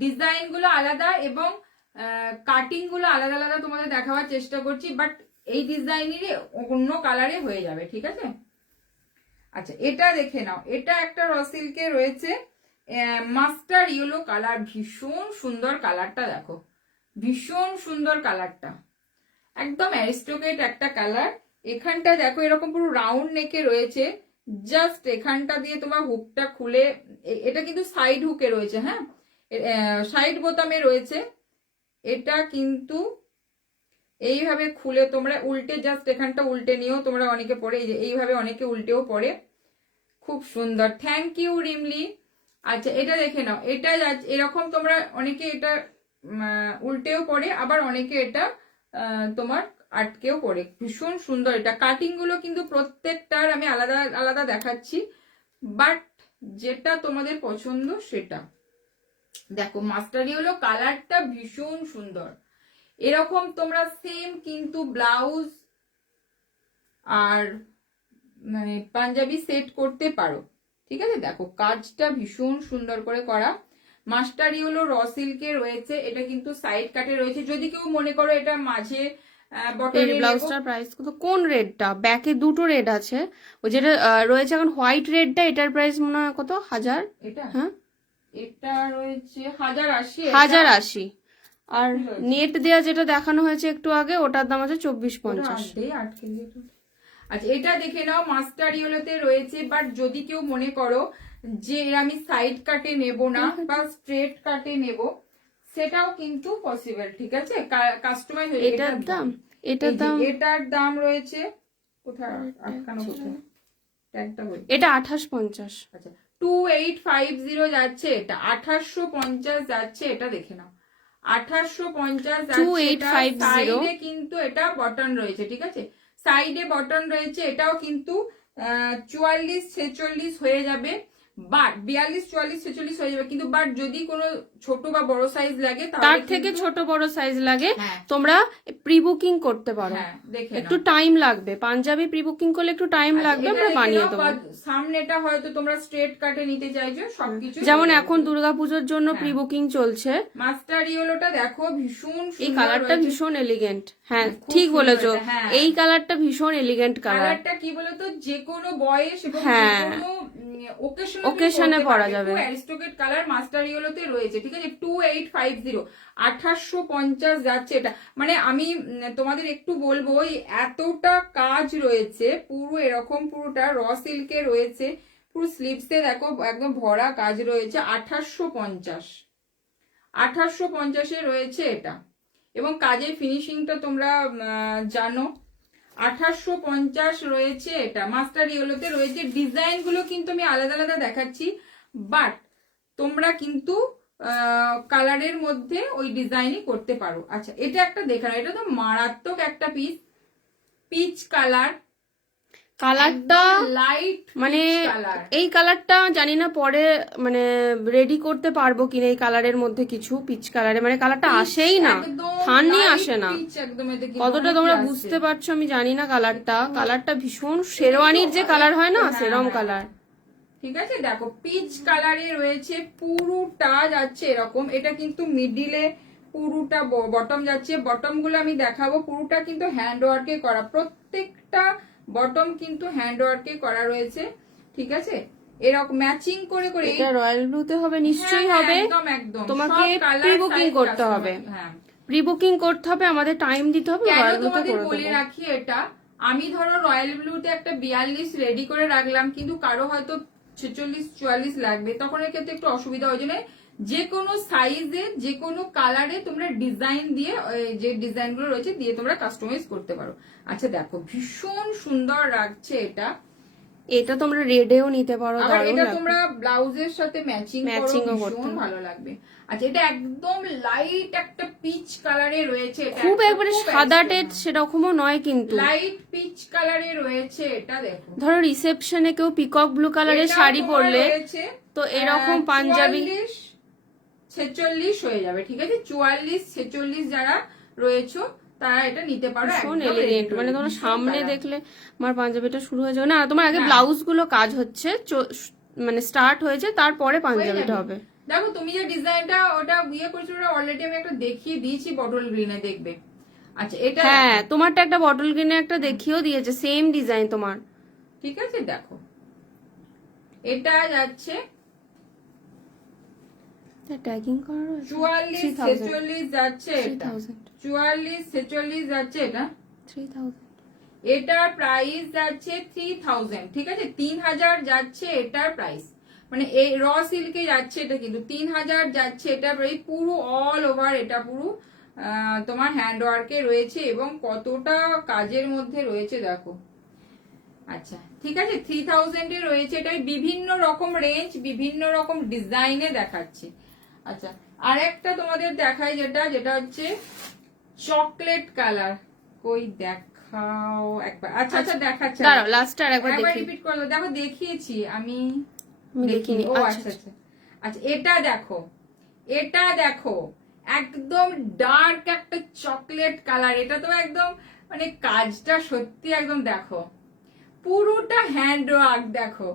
ডিজাইন গুলো আলাদা এবং কাটিং গুলো আলাদা আলাদা তোমাদের দেখাবার চেষ্টা করছি, বাট এই ডিজাইনেরই অন্য কালারে হয়ে যাবে। ঠিক আছে, আচ্ছা এটা দেখে নাও, এটা একটা র সিল্কে রয়েছে মাস্টার ইয়েলো কালার, ভীষণ সুন্দর কালারটা দেখো, ভীষণ সুন্দর কালারটা, একদম অ্যারিস্টোক্রেট একটা কালার। এখানটা দেখো এরকম পুরো রাউন্ড নেকে রয়েছে, জাস্ট এখানটা দিয়ে তোমার হুকটা খুলে, এটা কিন্তু সাইড হুকে রয়েছে, হ্যাঁ সাইড বোতামে রয়েছে। এটা কিন্তু এইভাবে খুলে তোমরা উল্টে জাস্ট এখানটা উল্টে নিও, তোমরা অনেকে পরে এই যে এইভাবে অনেকে উল্টেও পরে, খুব সুন্দর। Thank you Rimli. আচ্ছা এটা দেখে নাও, এটা এরকম তোমরা অনেকে এটা উল্টেও পরে, আবার অনেকে এটা তোমার আটকেও পড়ে, ভীষণ সুন্দর। এটা কাটিং গুলো কিন্তু প্রত্যেকটার আমি আলাদা আলাদা দেখাচ্ছি, বাট যেটা তোমাদের পছন্দ সেটা দেখো। মাস্টারি হলো কালারটা ভীষণ সুন্দর। এরকম তোমরা সেম কিন্তু ব্লাউজ আর মানে পাঞ্জাবি সেট করতে পারো, ঠিক আছে। দেখো কাজটা ভীষণ সুন্দর করে করা। মাস্টারি হলো র সিল্কে রয়েছে, এটা কিন্তু সাইড কাটে রয়েছে। যদি কেউ মনে করো এটা মাঝে এই বটনের ব্লাউজটার প্রাইস কত? কোন রেডটা? ব্যাকে দুটো রেড আছে, ওই যেটা রয়েছে এখন হোয়াইট রেডটা, এটার প্রাইস মনে হয় কত? 1000? এটা হ্যাঁ, এটা রয়েছে 1080। 1080। আর নেট দেয়া যেটা দেখানো হয়েছে একটু আগে, ওটার দাম আছে 2450। আচ্ছা এটা দেখে নাও, মাস্টার ইয়েলোতে রয়েছে। বাট যদি কেউ মনে করো যে আমি সাইড কাটে নেব না বা স্ট্রেট কাটে নেব, সেটাও কিন্তু পসিবল, ঠিক আছে। কাস্টমাইজ হয়ে এটার দাম, এটার দাম রয়েছে কোথায় আটকানো, কোথায় ট্যাগটা বলি, এটা 2850। আচ্ছা 2850 যাচ্ছে, এটা 2850 যাচ্ছে। এটা দেখে নাও 2850 যাচ্ছে। সাইডে কিন্তু এটা বটন রয়েছে, ঠিক আছে, সাইডে বটন রয়েছে। এটাও কিন্তু 44-46 হয়ে যাবে, বাট 42-44-46 হয়ে যাবে কিন্তু। বাট যদি কোনো ছোট বা বড় সাইজ লাগে, তার থেকে ছোট বড় সাইজ লাগে, তোমরা প্রি বুকিং করতে পারো। দেখে একটু টাইম লাগবে, পাঞ্জাবি প্রি বুকিং করলে একটু টাইম লাগবে, আমরা বানিয়ে দেবো। সামনেটা হয়তো তোমরা স্ট্রেট কাটে নিতে চাইছো, সবকিছু যেমন এখন দুর্গাপুজোর জন্য প্রি বুকিং চলছে। মাস্টার ইয়েলোটা দেখো ভীষণ সুন্দর, এই কালারটা ভীষণ এলিগেন্ট। হ্যাঁ ঠিক বলেছো, এই কালারটা ভীষণ এলিগেন্ট কালার। কালারটা কি বলতো, যে কোনো বয়স এবং যে কোনো ওকেশনে পরা যাবে। অ্যারিস্টোক্রেট কালার মাস্টার ইয়েলোতে রয়েছে, ঠিক আছে। 2850, 2850 যাচ্ছে এটা। মানে আমি তোমাদের একটু বলবো, এতটা কাজ রয়েছে পুরো এরকম, পুরোটা র সিল্কে রয়েছে, পুরো স্লিভসে দেখো একদম ভরা কাজ রয়েছে। 2850 রয়েছে এটা, এবং কাজের ফিনিশিংটা তোমরা জানো। 2850 রয়েছে এটা, মাস্টার ইয়েলোতে রয়েছে। ডিজাইন গুলো কিন্তু আমি আলাদা আলাদা দেখাচ্ছি, বাট তোমরা কিন্তু কালারের মধ্যে ওই ডিজাইনই করতে পারো। আচ্ছা এটা একটা দেখানো, এটা তো মারাত্মক একটা পিস, পিচ কালার। কালারটা লাইট মানে এই কালারটা জানি না পরে মানে রেডি করতে পারবো কিনা এই কালারের মধ্যে কিছু পিচ কালারে, মানে কালারটা আসেই না, থান নিয়ে আসে না। কতটা তোমরা বুঝতে পারছো আমি জানি না। কালারটা ভীষণ শেরওয়ানির যে কালার হয় না, সেরম কালার, ঠিক আছে। দেখো পিচ কালারে রয়েছে, পুরোটা যাচ্ছে এরকম। এটা কিন্তু মিডিলে পুরোটা বটম যাচ্ছে। বটম গুলো আমি দেখাবো, পুরোটা কিন্তু হ্যান্ড ওয়ার্কে করা, প্রত্যেকটা বটম কিন্তু হ্যান্ড ওয়ার্কে করা রয়েছে, ঠিক আছে। এরকম ম্যাচিং করে করে। এটা রয়্যাল ব্লুতে হবে নিশ্চয়ই হবে, একদম একদম। তোমাকে প্রি বুকিং করতে হবে, প্রি বুকিং করতে হবে, আমাদের টাইম দিতে হবে। কেন তোমাদের বলে রাখি, এটা আমি ধরো রয়্যাল ব্লুতে একটা 42 রেডি করে রাখলাম, কিন্তু কারো হয়তো 46-44 লাগবে, তখন এর ক্ষেত্রে একটু অসুবিধা। ওই জন্য যে কোনো সাইজে যে কোনো কালারে তোমরা ডিজাইন দিয়ে, যে ডিজাইন গুলো রয়েছে দিয়ে তোমরা কাস্টমাইজ করতে পারো। আচ্ছা দেখো ভীষণ সুন্দর লাগছে এটা। এটা তোমরা রেডেও নিতে পারো, আবার এটা তোমরা ব্লাউজের সাথে ম্যাচিং করো, ভীষণ ভালো লাগবে। আচ্ছা এটা একদম লাইট একটা পিচ কালারে রয়েছে, খুব একবারে সাদা টেট সেরকমও নয়, কিন্তু লাইট পিচ কালারে রয়েছে এটা। দেখো ধরো রিসেপশনে কেউ পিকক ব্লু কালারের শাড়ি পরলে তো এরকম পাঞ্জাবি 46 হয়ে যাবে, ঠিক আছে। 44-46 যারা রয়েছে তারা এটা নিতে পারো। ভীষণ এলিগেন্ট, মানে তোমরা সামনে দেখলে আমার পাঞ্জাবিটা শুরু হয়ে যাবে না। তোমার আগে ব্লাউজ গুলো কাজ হচ্ছে, মানে স্টার্ট হয়েছে, তারপরে পাঞ্জাবিটা হবে। দেখো তুমি যে ডিজাইনটা ওটা বিয়ে করেছো, ওটা অলরেডি আমি একটা দেখিয়ে দিয়েছি বটল গ্রিনে, দেখবে। আচ্ছা এটা হ্যাঁ, তোমারটা একটা বটল গ্রিনে একটা দেখিয়েও দিয়েছে, সেম ডিজাইন তোমার, ঠিক আছে। দেখো এটা যাচ্ছে ট্যাগিং করা রয়েছে 44-46 যাচ্ছে এটা, 44-46 যাচ্ছে এটা। 3000 এটার প্রাইস যাচ্ছে 3000, ঠিক আছে। 3000 যাচ্ছে এটার প্রাইস, মানে এই র সিল্কে যাচ্ছে এটা, কিন্তু 3000 যাচ্ছে এটা। পুরো অল ওভার এটা পুরো তোমার হ্যান্ড ওয়ার্কে রয়েছে, এবং কতটা কাজের মধ্যে রয়েছে দেখো। আচ্ছা ঠিক আছে, 3000 এ রয়েছে এটা। বিভিন্ন রকম রেঞ্জ, বিভিন্ন রকম ডিজাইনে দেখাচ্ছে। আচ্ছা আর একটা তোমাদের দেখাই, যেটা হচ্ছে চকলেট কালার, কই দেখাও একবার। আচ্ছা আচ্ছা দেখাচ্ছি, দাঁড়াও লাস্টটা আরেকবার একবার দেখি। রিপিট করো। দেখো দেখিয়েছি আমি, আমি দেখিনি। ও আচ্ছা আচ্ছা আচ্ছা আচ্ছা, এটা দেখো, এটা দেখো, একদম ডার্ক একটা চকলেট কালার। এটা তো একদম মানে কাজটা সত্যি একদম দেখো, পুরোটা হ্যান্ড ওয়ার্ক। দেখো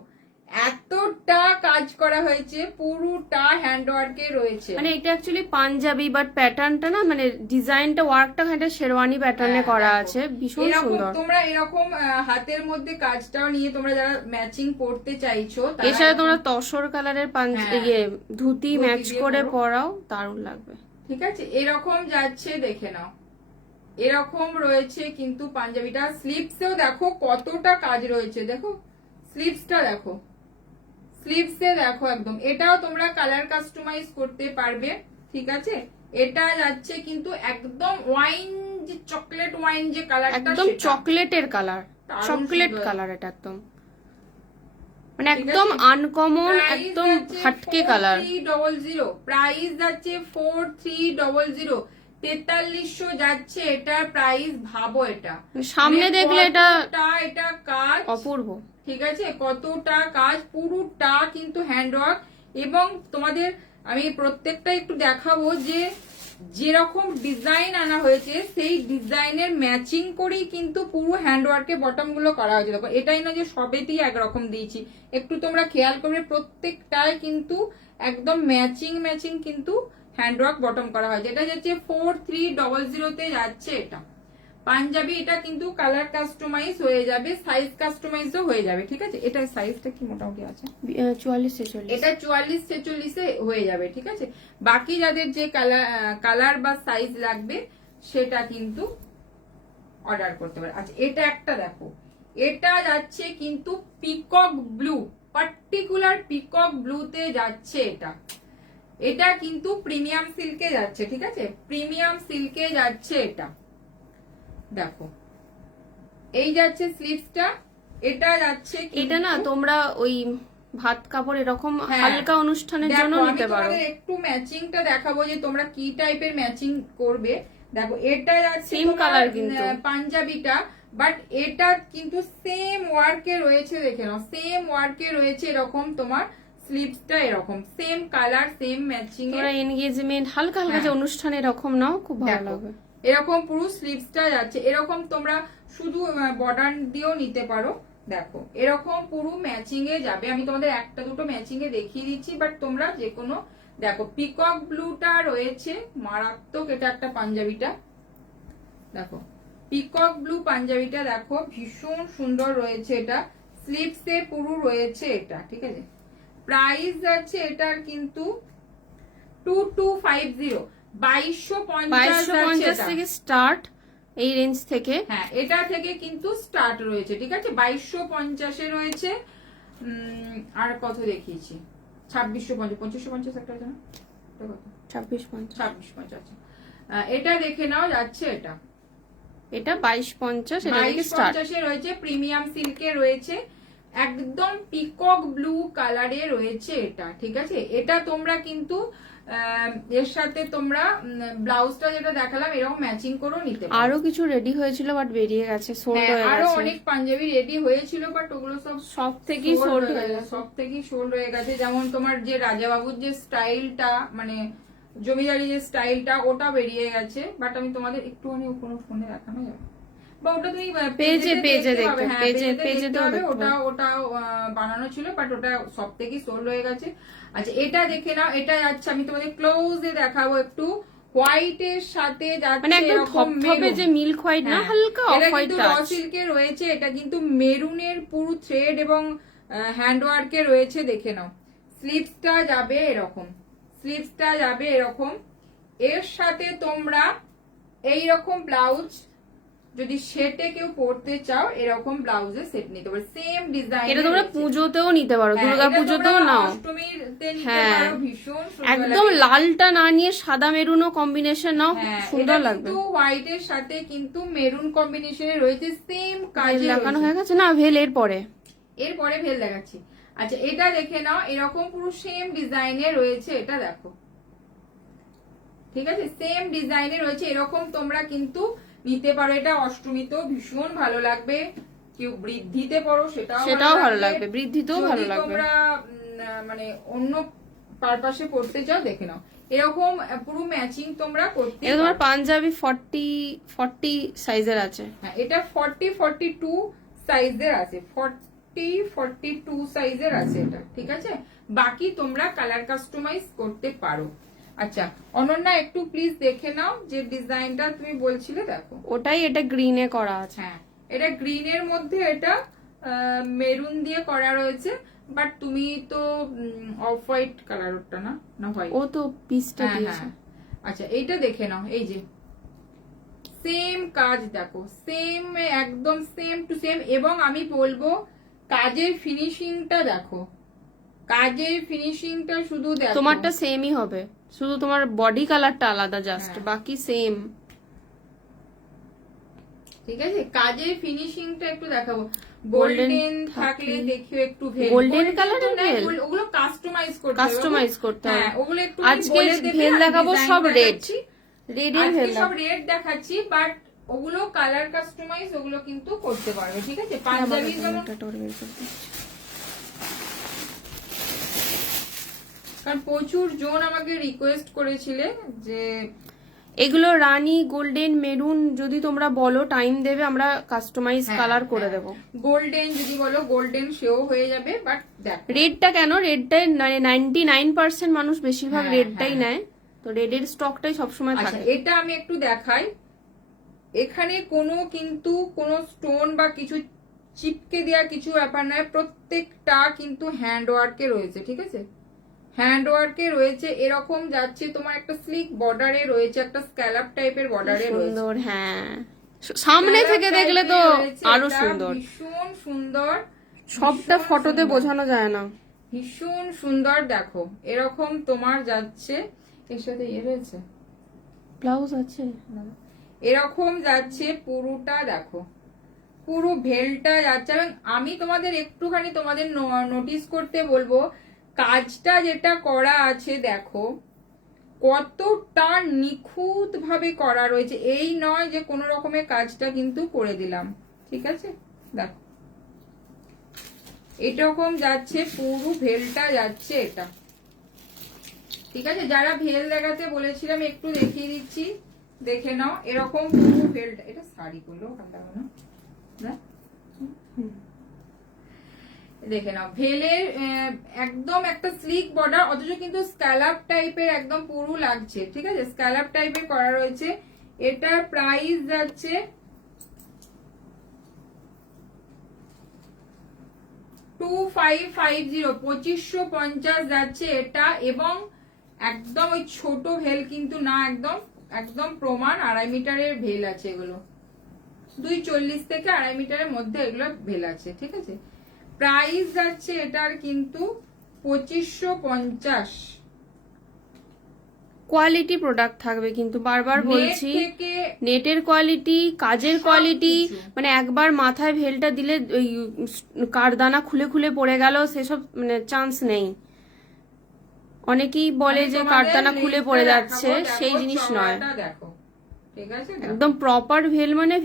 এতটা কাজ করা হয়েছে, পুরোটা হ্যান্ড ওয়ার্কে রয়েছে। মানে এটা অ্যাকচুয়ালি পাঞ্জাবি, বাট প্যাটার্নটা না মানে ডিজাইনটা ওয়ার্কটা একটা শেরওয়ানি প্যাটার্নে করা দেখো, আছে, ভীষণ এরকম সুন্দর। তোমরা এরকম হাতের মধ্যে কাজটাও নিয়ে তোমরা যারা ম্যাচিং পড়তে চাইছো, তারা এর সাথে এরকম- তোমরা তসর কালারের হ্যাঁ, ইয়ে ধুতি ম্যাচ দিয়ে করে পরো। পরাও, দারুণ লাগবে। ঠিক আছে, এরকম যাচ্ছে, দেখে নাও এরকম রয়েছে কিন্তু পাঞ্জাবিটা। স্লিভসেও দেখো কতটা কাজ রয়েছে, দেখো স্লিভসটা দেখো, স্লিভসে দেখো একদম। এটাও তোমরা কালার কাস্টমাইজ করতে পারবে। ঠিক আছে, এটা যাচ্ছে কিন্তু একদম ওয়াইন, যে চকলেট ওয়াইন যে কালারটা, একদম চকলেটের কালার, দারুণ চকলেট সুন্দর। কালার এটা একদম, মানে ঠিক একদম আছে? আনকমন, Price একদম যাচ্ছে হাটকে কালার। 4300, প্রাইস যাচ্ছে 4300, 4300 যাচ্ছে এটার প্রাইস। ভাবো এটা সামনে মানে দেখলে এটা এটা কাজ অপূর্ব। ঠিক আছে, কতটা কাজ, পুরোটা কিন্তু হ্যান্ডওয়ার্ক। এবং তোমাদের আমি প্রত্যেকটা একটু দেখাবো যে যেরকম ডিজাইন আনা হয়েছে সেই ডিজাইনের ম্যাচিং করেই কিন্তু পুরো হ্যান্ডওয়ার্কে বটম গুলো করা হয়েছে। দেখো এটাই না যে সবেতেই একরকম দিয়েছি, একটু তোমরা খেয়াল করবে প্রত্যেকটায় কিন্তু একদম ম্যাচিং ম্যাচিং কিন্তু হ্যান্ডওয়ার্ক বটম করা হয়েছে। এটা যাচ্ছে 4300 তে যাচ্ছে এটা পাঞ্জাবি। এটা কিন্তু কালার কাস্টমাইজ হয়ে যাবে, সাইজ কাস্টমাইজও হয়ে যাবে। ঠিক আছে, এটা সাইজটা কি মোটামুটি আছে, 44-46। এটা 44-46 এ হয়ে যাবে। ঠিক আছে, বাকি যাদের যে কালার বা সাইজ লাগবে সেটা কিন্তু অর্ডার করতে পারে। আচ্ছা এটা একটা দেখো, এটা যাচ্ছে কিন্তু পিকক ব্লু, পার্টিকুলার পিকক ব্লুতে যাচ্ছে এটা। এটা কিন্তু প্রিমিয়াম সিল্কে যাচ্ছে। ঠিক আছে, প্রিমিয়াম সিল্কে যাচ্ছে এটা। দেখো এই যাচ্ছে স্লিভসটা, এটা যাচ্ছে এটা না তোমরা ওই ভাত কাপড় এরকম হ্যাঁ, হালকা অনুষ্ঠানের জন্য দেখো, আমি নিতে পারো। তোমাদের একটু ম্যাচিংটা দেখাবো যে তোমরা কি টাইপের ম্যাচিং করবে। দেখো এটা যাচ্ছে Same তোমার, color কিন্তু। পাঞ্জাবিটা, বাট এটা কিন্তু সেম ওয়ার্কে রয়েছে। দেখে নাও সেম ওয়ার্কে রয়েছে এরকম, তোমার স্লিভসটা এরকম সেম কালার সেম ম্যাচিং তোমরা এনগেজমেন্ট হালকা হালকা যে হ্যাঁ। অনুষ্ঠান এরকম নাও, খুব ভালো দেখো, লাগবে। এরকম পুরো স্লিভসটা যাচ্ছে এরকম, তোমরা শুধু বর্ডার দিয়েও নিতে পারো। দেখো এরকম পুরো ম্যাচিং এ যাবে। আমি তোমাদের একটা দুটো ম্যাচিং এ দেখিয়ে দিচ্ছি, বাট তোমরা যে কোনো দেখো পিকক ব্লুটা রয়েছে মারাত্মক। এটা একটা পাঞ্জাবিটা দেখো, পিকক ব্লু পাঞ্জাবিটা দেখো ভীষণ সুন্দর রয়েছে। এটা স্লিভসে পুরো রয়েছে এটা। ঠিক আছে, প্রাইস যাচ্ছে এটার কিন্তু 2250, 2250 2250 থেকে স্টার্ট, এই রেঞ্জ থেকে। হ্যাঁ এটা থেকে কিন্তু স্টার্ট রয়েছে। ঠিক আছে, 2250 এ রয়েছে। আর কত দেখিয়েছি, 2650, 2550 একটা আছে না, এটা কত, 2650। 2650। এটা দেখে নাও যাচ্ছে এটা এটা 2250, এটা থেকে স্টার্ট। 2250 এ রয়েছে, প্রিমিয়াম সিল্কে রয়েছে, একদম পিকক ব্লু কালারে রয়েছে এটা। ঠিক আছে, এটা তোমরা কিন্তু এর সাথে তোমরা ব্লাউজটা যেটা দেখালাম এরকম ম্যাচিং করেও নিতে পারো। আরো কিছু রেডি হয়েছিল বাট বেরিয়ে গেছে, সোল্ড হ্যাঁ, হয়ে আরো গেছে। অনেক পাঞ্জাবি রেডি হয়েছিল, বাট ওগুলো সব সব থেকেই সোল্ড হয়ে গেছে। সব থেকেই সোল্ড হয়ে গেছে। যেমন তোমার যে রাজাবাবুর যে স্টাইলটা, মানে জমিদারি যে স্টাইলটা, ওটা বেরিয়ে গেছে। বাট আমি তোমাদের একটুখানি কোনো ফোনে দেখানো যাবে, বা ওটা তুমি পেজে দেখতে দেখতে, পাবে। হ্যাঁ, পেজে পেজে দেখতে পাবে। দেখতে ওটা বানানো ছিল, বাট ওটা সব থেকেই সোল্ড হয়ে গেছে। আচ্ছা এটা দেখে নাও, এটা যাচ্ছে, আমি তোমাদের ক্লোজে দেখাবো একটু, হোয়াইট এর সাথে যাচ্ছে মানে একদম এরকম ধপধপে মেরুন। যে মিল্ক হোয়াইট না, হ্যাঁ, হালকা অফ এটা হোয়াইট কিন্তু র টাচ। সিল্কে রয়েছে। এটা কিন্তু মেরুনের পুরো থ্রেড এবং হ্যান্ড ওয়ার্কে রয়েছে। দেখে নাও স্লিভসটা যাবে এরকম, স্লিভসটা যাবে এরকম। এর সাথে তোমরা এইরকম ব্লাউজ যদি সেটে কেউ পড়তে চাও, এরকম ব্লাউজের সেট নিতে পারো, সেম ডিজাইন। এটা তোমরা পুজোতেও নিতে পারো, দুর্গা পুজোতেও নাও। অষ্টমীতে নিতে হ্যাঁ, পারো, ভীষণ সুন্দর একদম লাগে। লালটা না নিয়ে সাদা মেরুনও কম্বিনেশন নাও, হ্যাঁ, সুন্দর এটা লাগবে। কিন্তু হোয়াইট এর সাথে কিন্তু মেরুন কম্বিনেশনে রয়েছে, সেম কাজে লাগানো রয়েছে। হয়ে গেছে না ভেল এর পরে। এরপরে ভেল দেখাচ্ছি। আচ্ছা এটা দেখে নাও, এরকম পুরো সেম ডিজাইনে রয়েছে। এটা দেখো, ঠিক আছে, সেম ডিজাইনে রয়েছে এরকম। তোমরা কিন্তু নিতে পারো। এটা অষ্টমীতেও ভীষণ ভালো লাগবে, কেউ বৃদ্ধিতে পড়ো সেটাও ভালো লাগবে, বৃদ্ধিতেও ভালো যদি লাগবে। তোমরা মানে অন্য পারপাসে পড়তে চাও দেখে নাও, এরকম পুরো ম্যাচিং তোমরা করতে এটা তোমার পাঞ্জাবি 40 সাইজের আছে। হ্যাঁ, এটা 42 সাইজের আছে, 42 সাইজের আছে এটা, ঠিক আছে। বাকি তোমরা কালার কাস্টমাইজ করতে পারো। আচ্ছা অনন্যা, একটু প্লিজ দেখে নাও যে ডিজাইনটা তুমি বলছিলে, দেখো ওটাই, এটা গ্রিনে করা আছে। হ্যাঁ, এটা গ্রিনের মধ্যে এটা মেরুন দিয়ে করা রয়েছে, বাট তুমি তো অফ হোয়াইট কালার ওটা না হোয়াইট, ও তো পিসটা হ্যাঁ দিয়েছে। হ্যাঁ। আচ্ছা এইটা দেখে নাও, এই যে সেম কাজ দেখো, সেম একদম সেম টু সেম। এবং আমি বলবো কাজের ফিনিশিংটা দেখো, কাজের ফিনিশিংটা শুধু দেখো। তোমারটা সেমই হবে, শুধু তোমার বডি কালারটা আলাদা জাস্ট, হ্যাঁ। বাকি সেম। ঠিক আছে, কাজের ফিনিশিংটা একটু দেখাবো। Golden গোল্ডেন থাকলে থাকলে- দেখিও একটু ভেল, Golden Golden colour তো এর নেই, ভেল? ওগুলো কাস্টমাইজ করতে হবে। কাস্টমাইজ করতে হবে। হ্যাঁ, ওগুলো একটু আজকে বলে দেবে, ভেল আর দেখাবো design সব red। দেখাচ্ছি। রেডের আজকে ভেল সব রেড দেখাচ্ছি, বাট ওগুলো কালার কাস্টমাইজ ওগুলো কিন্তু করতে পারবে, ঠিক আছে। পাঞ্জাবি যেমন, কারণ প্রচুর জন আমাকে রিকোয়েস্ট করেছিলে যে এগুলো রানী, গোল্ডেন, মেরুন যদি তোমরা বলো টাইম দেবে, আমরা কাস্টমাইজ কালার করে দেবো। গোল্ডেন যদি বলো গোল্ডেন সেও হয়ে যাবে, বাট দেখো রেডটা কেন, রেডটাই 99% মানুষ বেশিরভাগ হ্যাঁ, রেডটাই হ্যাঁ। নেয়, তো রেডের স্টকটাই সবসময় আচ্ছা থাকে। এটা আমি একটু দেখাই। এখানে কোনো স্টোন বা কিছু চিপকে দেওয়া কিছু ব্যাপার নয়, প্রত্যেকটা কিন্তু হ্যান্ড ওয়ার্কে রয়েছে, ঠিক আছে। হ্যান্ড ওয়ার্কে রয়েছে, এরকম যাচ্ছে তোমার একটা স্লিক বর্ডারে রয়েছে, একটা স্ক্যালাপ টাইপের বর্ডারে রয়েছে। সুন্দর, হ্যাঁ সামনে থেকে দেখলে তো আরো সুন্দর, ভীষণ সুন্দর, সবটা ফটোতে বোঝানো যায় না। ভীষণ সুন্দর। দেখো এরকম তোমার যাচ্ছে, এর সাথে ইয়ে রয়েছে, ব্লাউজ আছে, এরকম যাচ্ছে পুরোটা, দেখো পুরো ভেলটা যাচ্ছে। এবং আমি তোমাদের একটুখানি তোমাদের নোটিস করতে বলবো, কাজটা যেটা করা আছে দেখো কতটা নিখুঁত ভাবে করা রয়েছে। এই নয় যে কোনো রকমের কাজটা কিন্তু করে দিলাম, ঠিক আছে। দেখো এরকম যাচ্ছে, পুরো ভেলটা যাচ্ছে এটা, ঠিক আছে। যারা ভেল দেখাতে বলেছিলাম একটু দেখিয়ে দিচ্ছি, দেখে নাও। এরকম পুরো ভেলটা, এটা শাড়ি করলো না, দেখে নাও ভেলের একদম একটা স্লিক বর্ডার, অথচ কিন্তু স্ক্যালাপ টাইপের একদম পুরো লাগছে, ঠিক আছে। স্ক্যালাপ টাইপের করা রয়েছে। এটার প্রাইস যাচ্ছে 2550 যাচ্ছে এটা। এবং একদম ওই ছোট ভেল কিন্তু না, একদম একদম প্রমাণ 2.5 মিটারের ভেল আছে এগুলো, 2.40 থেকে 2.5 মিটারের মধ্যে এগুলো ভেল আছে, ঠিক আছে। প্রাইস যাচ্ছে এটার কিন্তু 2550। কোয়ালিটি প্রোডাক্ট থাকবে কিন্তু, বারবার বলছি থেকে নেটের কোয়ালিটি, কাজের কোয়ালিটি, সবকিছু। মানে একবার মাথায় ভেলটা দিলে ওই কারদানা খুলে খুলে পড়ে গেল সেসব মানে চান্স নেই। অনেকেই বলে আমি যে তোমাদের কারদানা খুলে লিঙ্কটা পড়ে দেখাবো, যাচ্ছে, দেখো সেই জিনিস নয়। চওড়াটা দেখো, ঠিক আছে। দেখো। একদম প্রপার ভেল মানে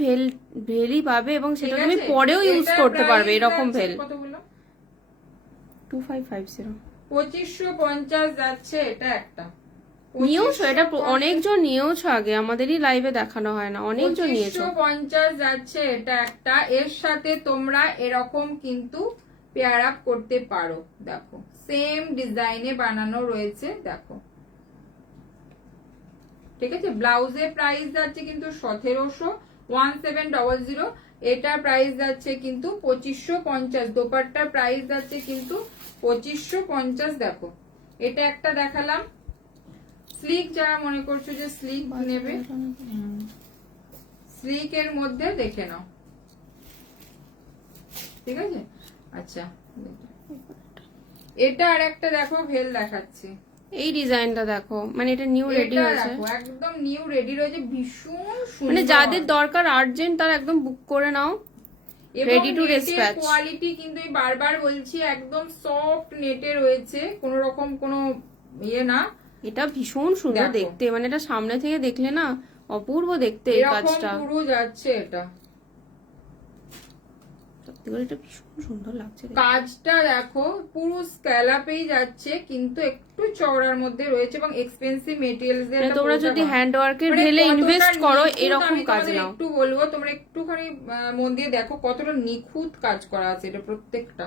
ভেলই পাবে, এবং সেটা ঠিক তুমি আছে? পরেও ইউজ এটার করতে পারবে price এরকম যাচ্ছে ভেল। কত বললাম? 2550 2550 যাচ্ছে এটা একটা। নিয়েওছো, এটা অনেকজন নিয়েওছো, আগে আমাদেরই লাইভে দেখানো হয় না, অনেকজন নিয়েছো। 2550 যাচ্ছে এটা একটা। এর সাথে তোমরা এরকম কিন্তু পেয়ার আপ করতে পারো, দেখো সেম ডিজাইনে বানানো রয়েছে, দেখো ঠিক আছে। ব্লাউজের প্রাইস যাচ্ছে কিন্তু 1700 এটার প্রাইস যাচ্ছে কিন্তু 2550। দোপাট্টার প্রাইস যাচ্ছে কিন্তু 2550। দেখো এটা একটা দেখালাম, স্লিক যারা মনে করছো যে স্লিক নেবে, স্লিক এর মধ্যে দেখে নাও, ঠিক আছে। আচ্ছা এটা আর একটা দেখো ভেল দেখাচ্ছি, এই ডিজাইনটা দেখো, মানে এটা নিউ রেডি এটা হয়েছে, দেখো একদম নিউ রেডি রয়েছে, ভীষণ সুন্দর। মানে যাদের দরকার আর্জেন্ট তারা একদম বুক করে নাও, রেডি টু ডিসপ্যাচ। কোয়ালিটি কিন্তু আমি বারবার বলছি একদম সফট নেটে রয়েছে, কোনো রকম কোনো ইয়ে না। এটা ভীষণ সুন্দর দেখো। দেখতে, মানে এটা সামনে থেকে দেখলে না অপূর্ব দেখতে এই এরকম কাজটা, পুরো যাচ্ছে এটা। সত্যি করে এটা ভীষণ সুন্দর লাগছে দেখতে। কাজটা দেখো পুরো স্ক্যালাপেই যাচ্ছে, কিন্তু একটু চওড়ার মধ্যে রয়েছে এবং এক্সপেন্সিভ মেটেরিয়ালস দিয়ে মানে তোমরা যদি হ্যান্ড ওয়ার্কের মানে ঢেলে কতটা ইনভেস্ট করো নিখুঁত, এরকম আমি কাজ তোমাদের নাও। একটু বলবো, তোমরা একটুখানি মন দিয়ে দেখো কতটা নিখুঁত কাজ করা আছে এটা প্রত্যেকটা।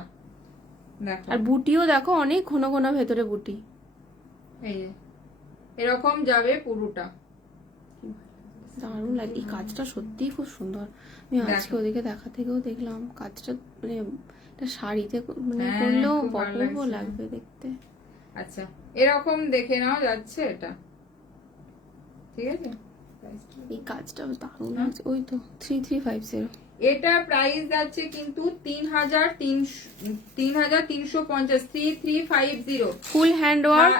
দেখো আর বুটিও দেখো অনেক ঘন ঘন ভেতরে বুটি। এই যে এরকম যাবে পুরোটা। দারুণ লাগে এই কাজটা, সত্যিই খুব সুন্দর। আমি আজকে দেখো। ওদিকে দেখা থেকেও দেখলাম কাজটা, মানে এটা শাড়িতে মানে হ্যাঁ, করলেও খুব ভালো অপূর্ব লাগছে। লাগবে দেখতে। আচ্ছা এরকম দেখে নাও যাচ্ছে এটা, ঠিক আছে। এই কাজটা দারুণ লাগছে। ওই তো 3350। এটা প্রাইস যাচ্ছে কিন্তু 3,350, 3350। Full hand work.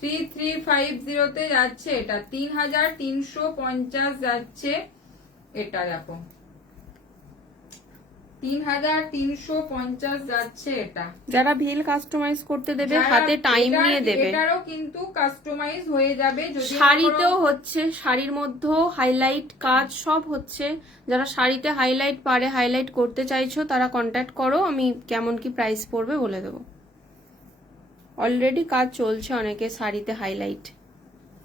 3350 তে যাচ্ছে এটা, 3,350 যাচ্ছে এটা। দেখো 3,350 যাচ্ছে এটা। যারা ভেল কাস্টমাইজ করতে দেবে, যারা হাতে টাইম নিয়ে দেবে, এটারও কিন্তু কাস্টমাইজ হয়ে যাবে। যদি শাড়িতেও হচ্ছে, শাড়ির মধ্যেও হাইলাইট কাজ সব হচ্ছে। যারা শাড়িতে হাইলাইট পারে, হাইলাইট করতে চাইছো, তারা কন্ট্যাক্ট করো, আমি কেমন কি প্রাইস পড়বে বলে দেবো। অলরেডি কাজ চলছে অনেকে শাড়িতে হাইলাইট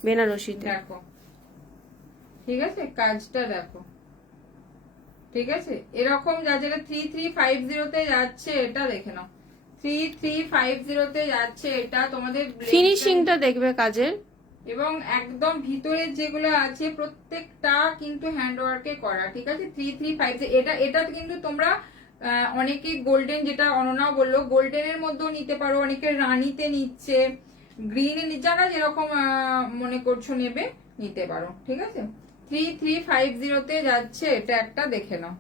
বেনারসিতে। দেখো ঠিক আছে, কাজটা দেখো ঠিক আছে। এরকম যা যেটা 3350 তে যাচ্ছে এটা দেখে নাও, 3350 তে যাচ্ছে এটা। তোমাদের ফিনিশিংটা দেখবে কাজের, এবং একদম ভিতরের যেগুলো আছে প্রত্যেকটা কিন্তু হ্যান্ডওয়ার্কে করা, ঠিক আছে। 3350 এটা কিন্তু তোমরা অনেকে গোল্ডেন, যেটা অননাও বললো, গোল্ডেনের মধ্যেও নিতে পারো, অনেকে রানীতে নিচ্ছে, গ্রিনে যারা যেরকম মনে করছো নেবে নিতে পারো, ঠিক আছে। 3350 তে যাচ্ছে এটা, একটা দেখে নাও।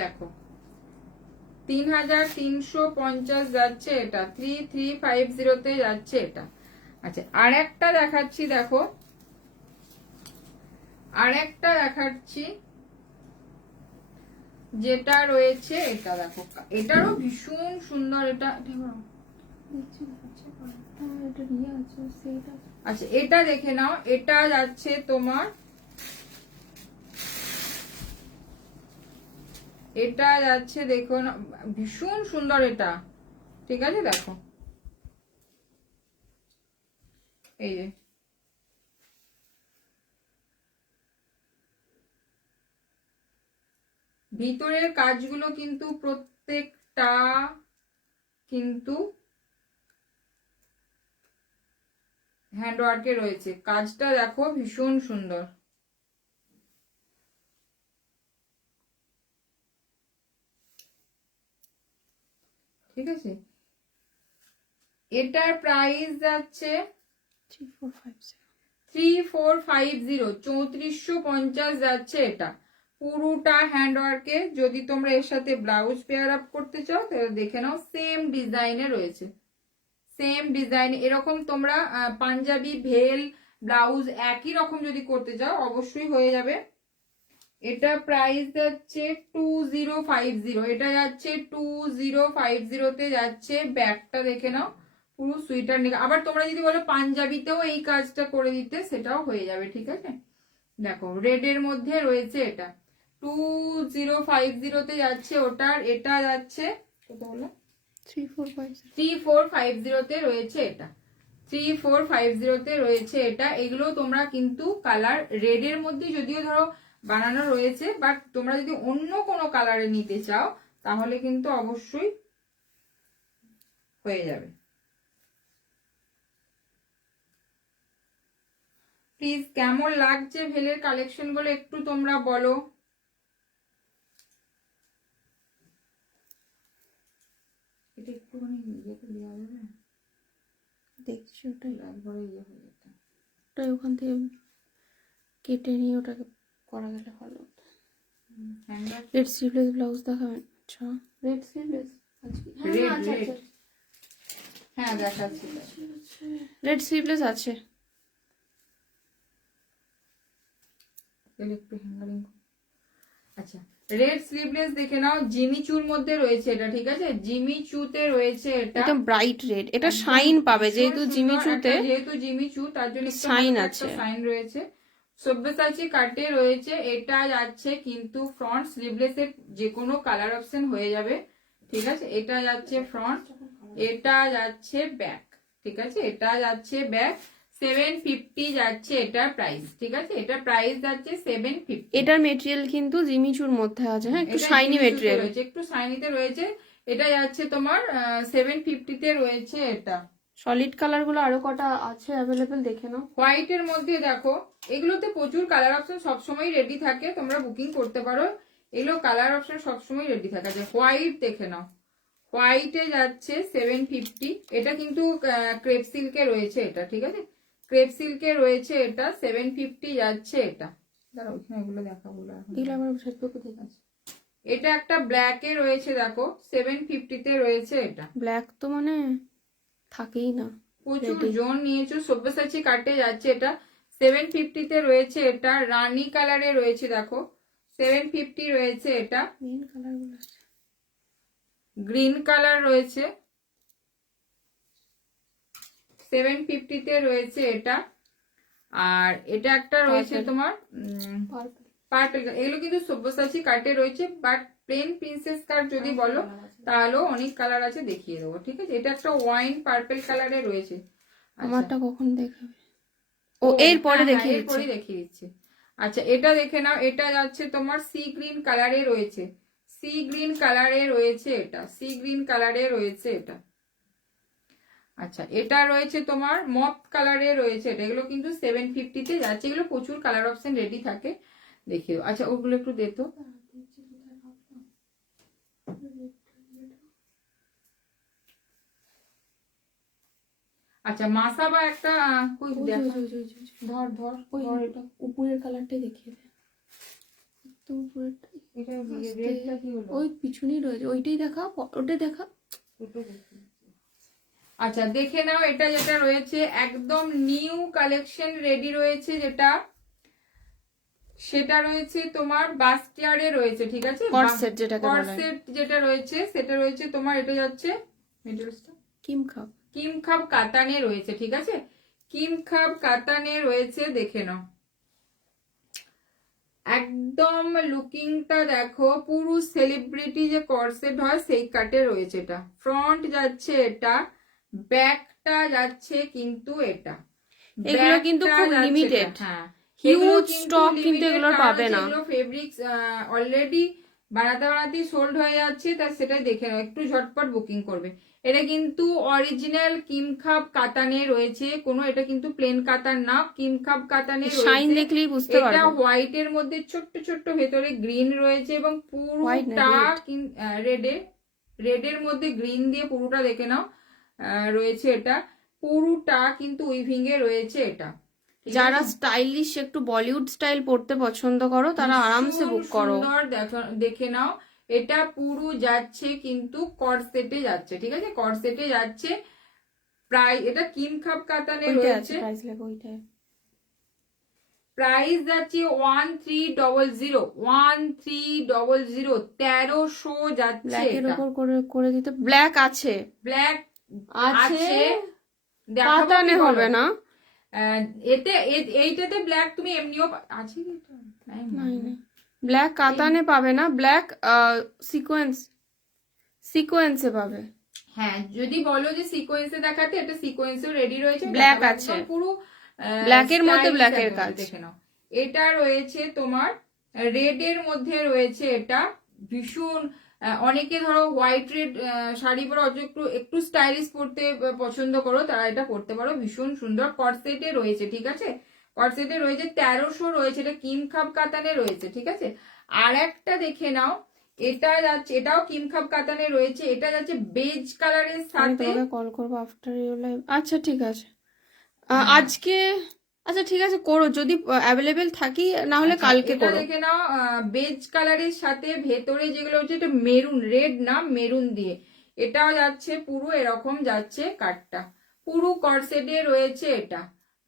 দেখো 3,350 যাচ্ছে এটা, 3350 তে যাচ্ছে এটা। আচ্ছা আর একটা দেখাচ্ছি, দেখো আর একটা দেখাচ্ছি যেটা রয়েছে এটা। দেখো এটারও ভীষণ সুন্দর, এটা আচ্ছা এটা দেখে নাও। এটা যাচ্ছে তোমার, এটা যাচ্ছে দেখো না, ভীষণ সুন্দর এটা, ঠিক আছে। দেখো এই যে ভিতরের কাজগুলো কিন্তু প্রত্যেকটা কিন্তু হ্যান্ডওয়ার্কে রয়েছে। কাজটা দেখো ভীষণ সুন্দর, ঠিক আছে। এটার প্রাইস যাচ্ছে 3450, 3450 যাচ্ছে এটা পুরোটা হ্যান্ডওয়ার্কে। যদি তোমরা এর সাথে ব্লাউজ পেয়ার আপ করতে চাও তাহলে দেখে নাও, সেম ডিজাইনে রয়েছে, সেম ডিজাইন। এরকম তোমরা পাঞ্জাবি ভেল ব্লাউজ একই রকম যদি করতে চাও অবশ্যই হয়ে যাবে। এটা প্রাইস যাচ্ছে 2050, এটা যাচ্ছে 2050 তে যাচ্ছে। ব্যাগটা দেখে নাও পুরো সুইটার নেক। আবার তোমরা যদি বলো পাঞ্জাবিতেও এই কাজটা করে দিতে, সেটাও হয়ে যাবে, ঠিক আছে। দেখো রেড এর মধ্যে রয়েছে এটা, 2050 তে যাচ্ছে ওটার। এটা যাচ্ছে কত বলো, 3450 তে রয়েছে এটা, 3450 তে রয়েছে এটা। এগুলো তোমরা কিন্তু কালার রেড এর মধ্যে যদিও ধরো বানানো রয়েছে, বাট তোমরা যদি অন্য কোনো কালারে নিতে চাও তাহলে কিন্তু অবশ্যই হয়ে যাবে। প্লিজ কেমন লাগছে ভেলের কালেকশন গুলো একটু তোমরা বলো। এটা একটুখানি ইয়েতে দেওয়া যাবে, দেখছি ওটাই, একবারে ইয়ে হয়ে যেত। ওটাই ওখান থেকে কেটে নিয়ে ওটাকে করা গেলে ভালো হতো। রেড স্লিভলেস ব্লাউজ দেখাবেন? আচ্ছা রেড স্লিভলেস, রেড রেড, হ্যাঁ দেখাচ্ছি। রেড স্লিভলেস আছে। একটু হ্যাঙ্গারিং। আচ্ছা রেড স্লিভলেস দেখে নাও, জিমিচুর মধ্যে রয়েছে এটা, ঠিক আছে, জিমিচুতে রয়েছে এটা, একদম ব্রাইট রেড, এটা একদম শাইন পাবে ভীষণ যেহেতু সুন্দর জিমিচুতে। একটা, যেহেতু জিমিচু তার জন্য একটু শাইন হালকা আছে। একটা শাইন রয়েছে। সব্যসাচী কাটে রয়েছে, এটা যাচ্ছে কিন্তু ফ্রন্ট স্লিভলেস এর যে কোনো কালার অপশন হয়ে যাবে, ঠিক আছে। এটা যাচ্ছে ফ্রন্ট, এটা যাচ্ছে ব্যাক, ঠিক আছে, এটা যাচ্ছে ব্যাক। 750 যাচ্ছে এটা প্রাইস, ঠিক আছে, এটা প্রাইস যাচ্ছে 750। এটার মেটেরিয়াল কিন্তু জিমিচুর মধ্যে আছে, হ্যাঁ একটু এটা শাইনি জিমিচুতে মেটেরিয়াল রয়েছে, একটু শাইনিতে রয়েছে। এটা যাচ্ছে তোমার 750 তে রয়েছে এটা। সলিড কালার গুলো আরো কটা আছে অ্যাভেলেবেল, দেখে নাও। হোয়াইট এর মধ্যে দেখো, এগুলোতে প্রচুর কালার অপশন সবসময় রেডি থাকে, তোমরা বুকিং করতে পারো, এগুলো কালার অপশন সবসময় রেডি থাকে। যে হোয়াইট দেখে নাও, হোয়াইটে যাচ্ছে 750, এটা কিন্তু ক্রেপ সিল্কে রয়েছে এটা, ঠিক আছে, ক্রেপ সিল্কে রয়েছে এটা, 750 যাচ্ছে এটা। দাঁড়াও ওইখানে এগুলো দেখাবো এখন। এগুলো আমার ফেসবুকে দেখে আছে। এটা একটা ব্ল্যাক এ রয়েছে দেখো, 750 তে রয়েছে এটা। ব্ল্যাক তো মানে থাকেই না, প্রচুর জোন নিয়েছো, সব্যসাচী কাটে যাচ্ছে এটা, 750 তে রয়েছে এটা। রানী কালারে রয়েছে দেখো, 750 রয়েছে এটা। মেইন কালার গুলো আছে। গ্রিন কালার রয়েছে, 750 তে রয়েছে এটা। আর এটা একটা রয়েছে তোমার পার্পল, এগুলো কিন্তু সব্যসাচী কাটে রয়েছে, বাট প্লেন প্রিন্সেস কাট যদি বলো তাহলেও অনেক কালার আছে, দেখিয়ে দেবো, ঠিক আছে। এটা একটা ওয়াইন পার্পল কালারে রয়েছে। আমারটা কখন দেখাবে? ও এর পরে দেখিয়ে দিচ্ছি। এরপরে দেখিয়ে দিচ্ছি। আচ্ছা এটা দেখে নাও, এটা যাচ্ছে তোমার সি গ্রিন কালারে রয়েছে, সি গ্রিন কালারে রয়েছে এটা, সি গ্রিন কালারে রয়েছে এটা। আচ্ছা এটা রয়েছে তোমার মপ কালারে রয়েছে এটা, এগুলো কিন্তু 750 তে যাচ্ছে, এগুলো প্রচুর কালার অপশন রেডি থাকে, দেখিও। আচ্ছা ওগুলো একটু দে তো। আচ্ছা মাসাবা একটা কই দেখা, ধর ধর ধর, এটা উপরের কালারটাই দেখিয়ে দে, তো উপরেরটা। এটা রেডটা কি হলো? ওই পিছনেই রয়েছে, ওইটাই দেখা, ওটা দেখা। আচ্ছা দেখে নাও, এটা যেটা রয়েছে একদম নিউ কালেকশন রেডি রয়েছে, যেটা সেটা রয়েছে তোমার বাস্টিয়ারে রয়েছে, ঠিক আছে, কর্সেট যেটাকে বলে। কর্সেট যেটা রয়েছে সেটা রয়েছে তোমার, এটা যাচ্ছে কিম খাপ, কিম খাব কাতানে রয়েছে, ঠিক আছে, কিম খাব কাতানে রয়েছে, দেখে নাও একদম লুকিংটা দেখো, পুরো সেলিব্রিটি যে কর্সেট হয় সেই কাটে রয়েছে এটা। ফ্রন্ট যাচ্ছে এটা, ব্যাকটা যাচ্ছে কিন্তু এটা, এগুলো কিন্তু খুব লিমিটেড, হ্যাঁ হিউজ স্টক কিন্তু এগুলো পাবে না। এগুলো ফেব্রিক্স অলরেডি বানাতে বানাতেই সোল্ড হয়ে যাচ্ছে, তা সেটাই দেখে নাও, একটু ঝটপট বুকিং করবে। এটা কিন্তু অরিজিনাল কিমখাব কাতানে রয়েছে, কোনো এটা কিন্তু প্লেন কাতান না, কিমখাব কাতানে শাইন রয়েছে। দেখলেই বুঝতে পারবে। এটা হোয়াইট এর মধ্যে ছোট্ট ছোট্ট ভেতরে গ্রিন রয়েছে, এবং পুরোটা রেডের মধ্যে গ্রিন দিয়ে পুরোটা দেখে নাও রয়েছে এটা, পুরোটা কিন্তু উইভিং এ রয়েছে এটা। যারা স্টাইলিশ একটু বলিউড স্টাইল পড়তে পছন্দ করো তারা আরামসে বুক করো। সুন্দর দেখে নাও, এটা পুরো যাচ্ছে কিন্তু কর্সেটে যাচ্ছে, ঠিক আছে, কর্সেটে যাচ্ছে। প্রায় এটা কিম খাব কাতানে রয়েছে, প্রাইস যাচ্ছে 1300, 1300 যাচ্ছে। ব্ল্যাকের উপর করে দিতে, ব্ল্যাক আছে, ব্ল্যাক আছে, দেখাবো কাতানে হবে না। এতে এইটাতে ব্ল্যাক তুমি এমনিও আছে কি এটা? নাই। ব্ল্যাক কাতানে পাবে না, ব্ল্যাক সিকোয়েন্সে পাবে। হ্যাঁ যদি বলো যে সিকোয়েন্সে দেখাতে, এটা সিকোয়েন্সেও রেডি রয়েছে, ব্ল্যাক আছে, পুরো ব্ল্যাকের মধ্যে ব্ল্যাকের কাজ। দেখে নাও, এটা রয়েছে তোমার রেড এর মধ্যে রয়েছে এটা, ভীষণ অনেকে ধরো হোয়াইট রেড শাড়ি পরে একটু স্টাইলিশ পরতে পছন্দ করো, তারা এটা পরতে পারো, ভীষণ সুন্দর। কর্সেটে রয়েছে, ঠিক আছে, কর্সেটে রয়েছে 1300 রয়েছে, এটা কিম খাব কাতানে রয়েছে, ঠিক আছে। আর একটা দেখে নাও, এটা যাচ্ছে, এটাও কিম খাব কাতানে রয়েছে, এটা যাচ্ছে বেজ কালারের সাথে। কল করবো আফটার ইউর লাইভ। আচ্ছা ঠিক আছে, আজকে আচ্ছা ঠিক আছে করো, যদি অ্যাভেলেবেল থাকি, না হলে কালকে করো। দেখে নাও বেজ কালারের সাথে ভেতরে যেগুলো হচ্ছে এটা মেরুন, রেড না মেরুন দিয়ে, এটাও যাচ্ছে পুরো এরকম যাচ্ছে কাটটা, পুরো কর্সেটে রয়েছে এটা,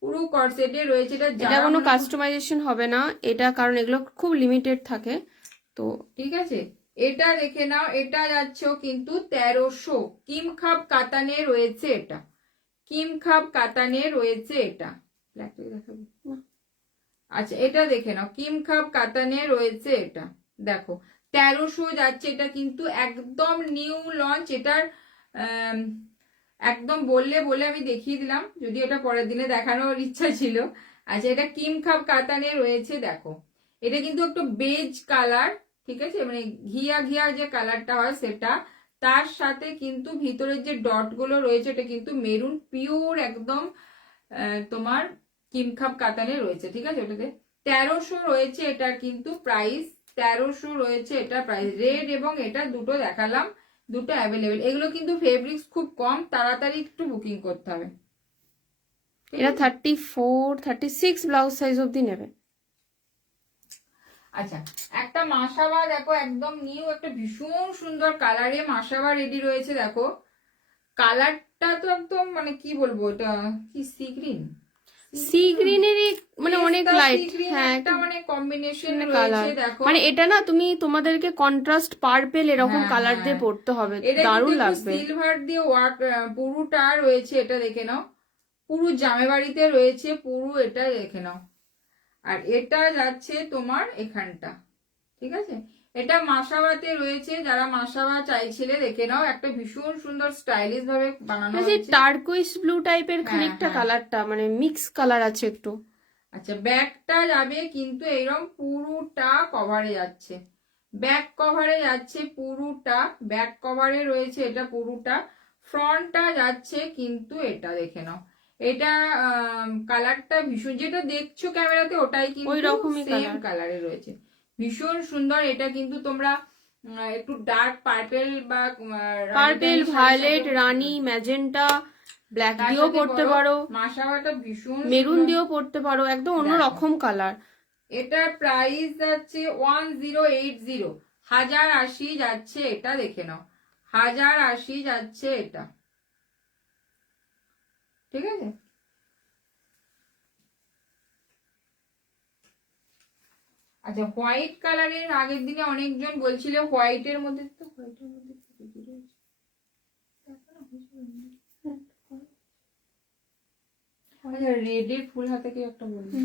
পুরো কর্সেটে রয়েছে এটা। এটা কোনো কাস্টমাইজেশন হবে না এটা, কারণ এগুলো খুব লিমিটেড থাকে তো। ঠিক আছে, এটা দেখে নাও, এটা যাচ্ছেও কিন্তু 1300, কিম খাপ কাতানে রয়েছে এটা, কিম খাপ কাতানে রয়েছে এটা। আচ্ছা এটা দেখে নাও, কিম খাপ কাতানে রয়েছে এটা, দেখো 1300 যাচ্ছে। এটা কিন্তু একদম নিউ লঞ্চ, এটার একদম বললে বলে আমি দেখিয়ে দিলাম, যদি এটা পরের দিনে দেখানোর ইচ্ছা ছিল। আচ্ছা এটা কিম খাপ কাতানে রয়েছে, দেখো এটা কিন্তু একটু বেজ কালার, ঠিক আছে, মানে ঘিয়া ঘিয়া যে কালারটা হয় সেটা, তার সাথে কিন্তু ভিতরের যে ডট গুলো রয়েছে এটা কিন্তু মেরুন পিওর একদম তোমার কিম খাপ কাতানে রয়েছে, ঠিক আছে। ওটাতে 1300 রয়েছে এটার কিন্তু প্রাইস, 1300 রয়েছে এটা প্রাইস। রেড এবং এটা দুটো দেখালাম, দুটো অ্যাভেলেবেল। এগুলো কিন্তু ফেব্রিক্স খুব কম, তাড়াতাড়ি একটু বুকিং করতে হবে। এটা 34 36 ব্লাউজ সাইজ অবধি নেবে। আচ্ছা একটা মাসাবা দেখো, একদম নিউ একটা ভীষণ সুন্দর কালারে মাসাবা রেডি রয়েছে, দেখো কালারটা তো একদম মানে কি বলবো, এটা কি সি গ্রিন, সি গ্রিনেরই মানে অনেক লাইট, হ্যাঁ একটা মানে কম্বিনেশন কালার, রয়েছে দেখো। মানে এটা না তুমি তোমাদেরকে কন্ট্রাস্ট পার্পল এরকম হ্যাঁ, কালার দিয়ে হ্যাঁ। পড়তে হবে, এটা দারুণ কিন্তু লাগবে। সিলভার দিয়ে ওয়ার্ক পুরোটা রয়েছে, এটা দেখে নাও, পুরো জামে বাড়িতে রয়েছে পুরো, এটা দেখে নাও। আর এটা যাচ্ছে তোমার এখানটা, ঠিক আছে, এটা মাসাবাতে রয়েছে, যারা মাসাবা চাইছিলে দেখে নাও, একটা ভীষণ সুন্দর স্টাইলিশ ভাবে বানানো হয়েছে। টার্কুইশ ব্লু টাইপের খানিকটা হ্যাঁ। কালারটা, মানে মিক্স কালার আছে একটু। আচ্ছা ব্যাকটা যাবে কিন্তু এইরকম পুরোটা কভারে যাচ্ছে, ব্যাক কভারে যাচ্ছে পুরোটা, ব্যাক কভারে রয়েছে এটা পুরোটা। ফ্রন্টটা যাচ্ছে কিন্তু এটা দেখে নাও, এটা কালারটা ভীষণ, যেটা দেখছো ক্যামেরাতে ওটাই ওই কিন্তু রকমই সেম কালারে রয়েছে, ভীষণ সুন্দর। এটা কিন্তু তোমরা একটু ডার্ক পার্পেল বা পার্পেল, ভায়োলেট, রানী, ম্যাজেন্টা, ব্ল্যাক দিয়েও পড়তে পারো, মাসাবাটা ভীষণ মেরুন দিয়েও পড়তে পারো, একদম অন্য রকম কালার। এটা প্রাইস যাচ্ছে 1080, 1080 যাচ্ছে এটা, দেখে নাও 1080 যাচ্ছে এটা, ঠিক আছে। আচ্ছা হোয়াইট কালারের আগের দিনে অনেকজন বলছিল হোয়াইটের মধ্যে, তো হোয়াইটের মধ্যে কি রয়েছে আচ্ছা রেডের ফুল হাতে কেউ একটা বলবে।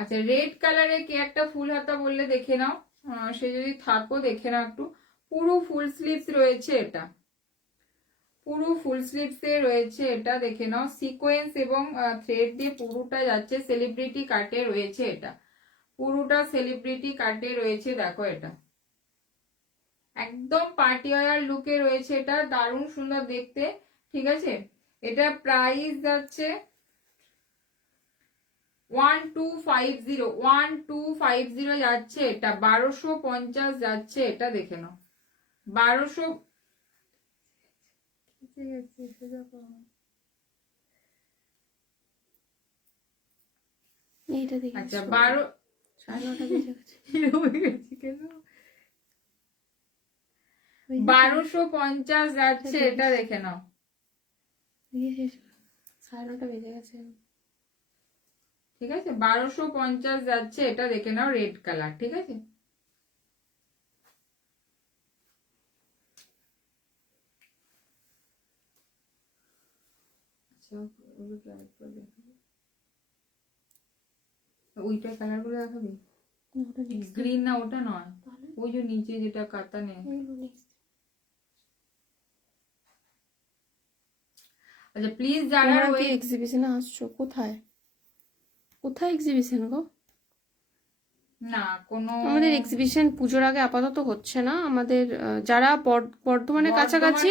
আচ্ছা রেড কালারে কে একটা ফুল হাতা বললে দেখে নাও, সে যদি থাকো দেখে নাও একটু। পুরো ফুল স্লিভস রয়েছে এটা, পুরো ফুল স্লিভস এ রয়েছে এটা, দেখে নাও সিকোয়েন্স এবং থ্রেড দিয়ে পুরোটা যাচ্ছে, সেলিব্রিটি কাটে রয়েছে এটা, পুরোটা সেলিব্রিটি কাটে রয়েছে, দেখো এটা একদম পার্টি ওয়্যার লুকে রয়েছে, এটা দারুণ সুন্দর দেখতে, ঠিক আছে। এটা প্রাইস যাচ্ছে 1250 যাচ্ছে এটা, 1250 যাচ্ছে এটা, দেখে নাও 1200। এইটা দেখে আচ্ছা 12 1250 যাচ্ছে এটা, দেখে নাও 9:30 বেজে গেছে, ঠিক আছে। 1250 যাচ্ছে এটা, দেখে নাও রেড কালার, ঠিক আছে। ওইটা কালার গুলো দেখাবি, গ্রিন না ওটা নয়, ওই যে নিচে যেটা কাতা নেই। আচ্ছা প্লিজ যারা এক্সিবিশনে আসছো, কোথায় কোথায় এক্সিবিশন গো? না কোনো আমাদের এক্সিবিশন পুজোর আগে আপাতত হচ্ছে না, আমাদের যারা বর্ধমানের কাছাকাছি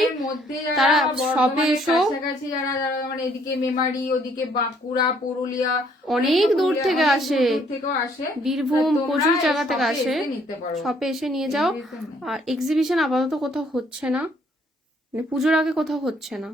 তারা সবে এসো, কাছাকাছি যারা যারা মানে এদিকে মেমারি, ওদিকে বাঁকুড়া, পুরুলিয়া, অনেক দূর থেকে আসে, থেকেও আসে, বীরভূম, প্রচুর জায়গা থেকে আসে, শপে এসে নিয়ে যাও। আর এক্সিবিশন আপাতত কোথাও হচ্ছে না, মানে পুজোর আগে কোথাও হচ্ছে না।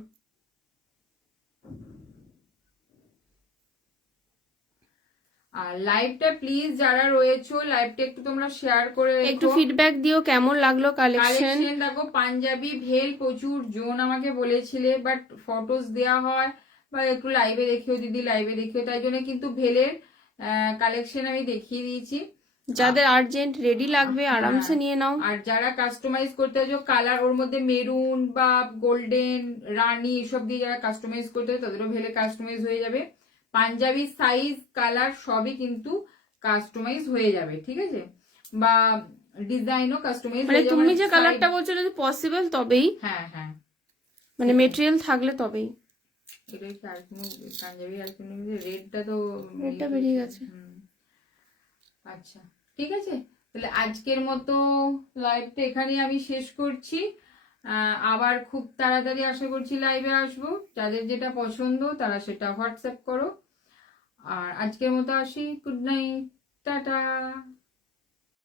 আর লাইভটা প্লিজ যারা রয়েছো লাইভটা একটু তোমরা শেয়ার করে একটু রেখো। ফিডব্যাক দিও কেমন লাগলো কালেকশন। কালেকশন দেখো, পাঞ্জাবি ভেল প্রচুর জন আমাকে বলেছিলে, বাট ফটোস দেওয়া হয় বা একটু লাইভে দেখিও দিদি, লাইভে দেখিও, তাই জন্য কিন্তু ভেলের কালেকশন আমি দেখিয়ে দিয়েছি। যাদের আর্জেন্ট রেডি লাগবে আরামসে নিয়ে নাও। আর যারা কাস্টমাইজ করতে চাইছো কালার, ওর মধ্যে মেরুন বা গোল্ডেন, রানী এসব দিয়ে যারা কাস্টমাইজ করতে চাই তাদেরও ভেলে কাস্টমাইজ হয়ে যাবে। পাঞ্জাবি সাইজ কালার সবই কিন্তু কাস্টমাইজ হয়ে যাবে, ঠিক আছে, বা ডিজাইনও কাস্টমাইজ মানে হয়ে যাবে। তুমি যে কালারটা বলছো যদি পসিবল তবেই, হ্যাঁ হ্যাঁ, মানে মেটেরিয়াল থাকলে তবেই। এটাই কি আর কোনো পাঞ্জাবি আর কোনো রেডটা তো রেডটা বেরিয়ে গেছে। আচ্ছা ঠিক আছে, তাহলে আজকের মতো লাইভটা এখানেই আমি শেষ করছি। আবার খুব তাড়াতাড়ি আশা করছি লাইভে আসবো। যাদের যেটা পছন্দ তারা সেটা হোয়াটসঅ্যাপ করো। আর আজকের মতো আসি, গুড নাইট, টাটা।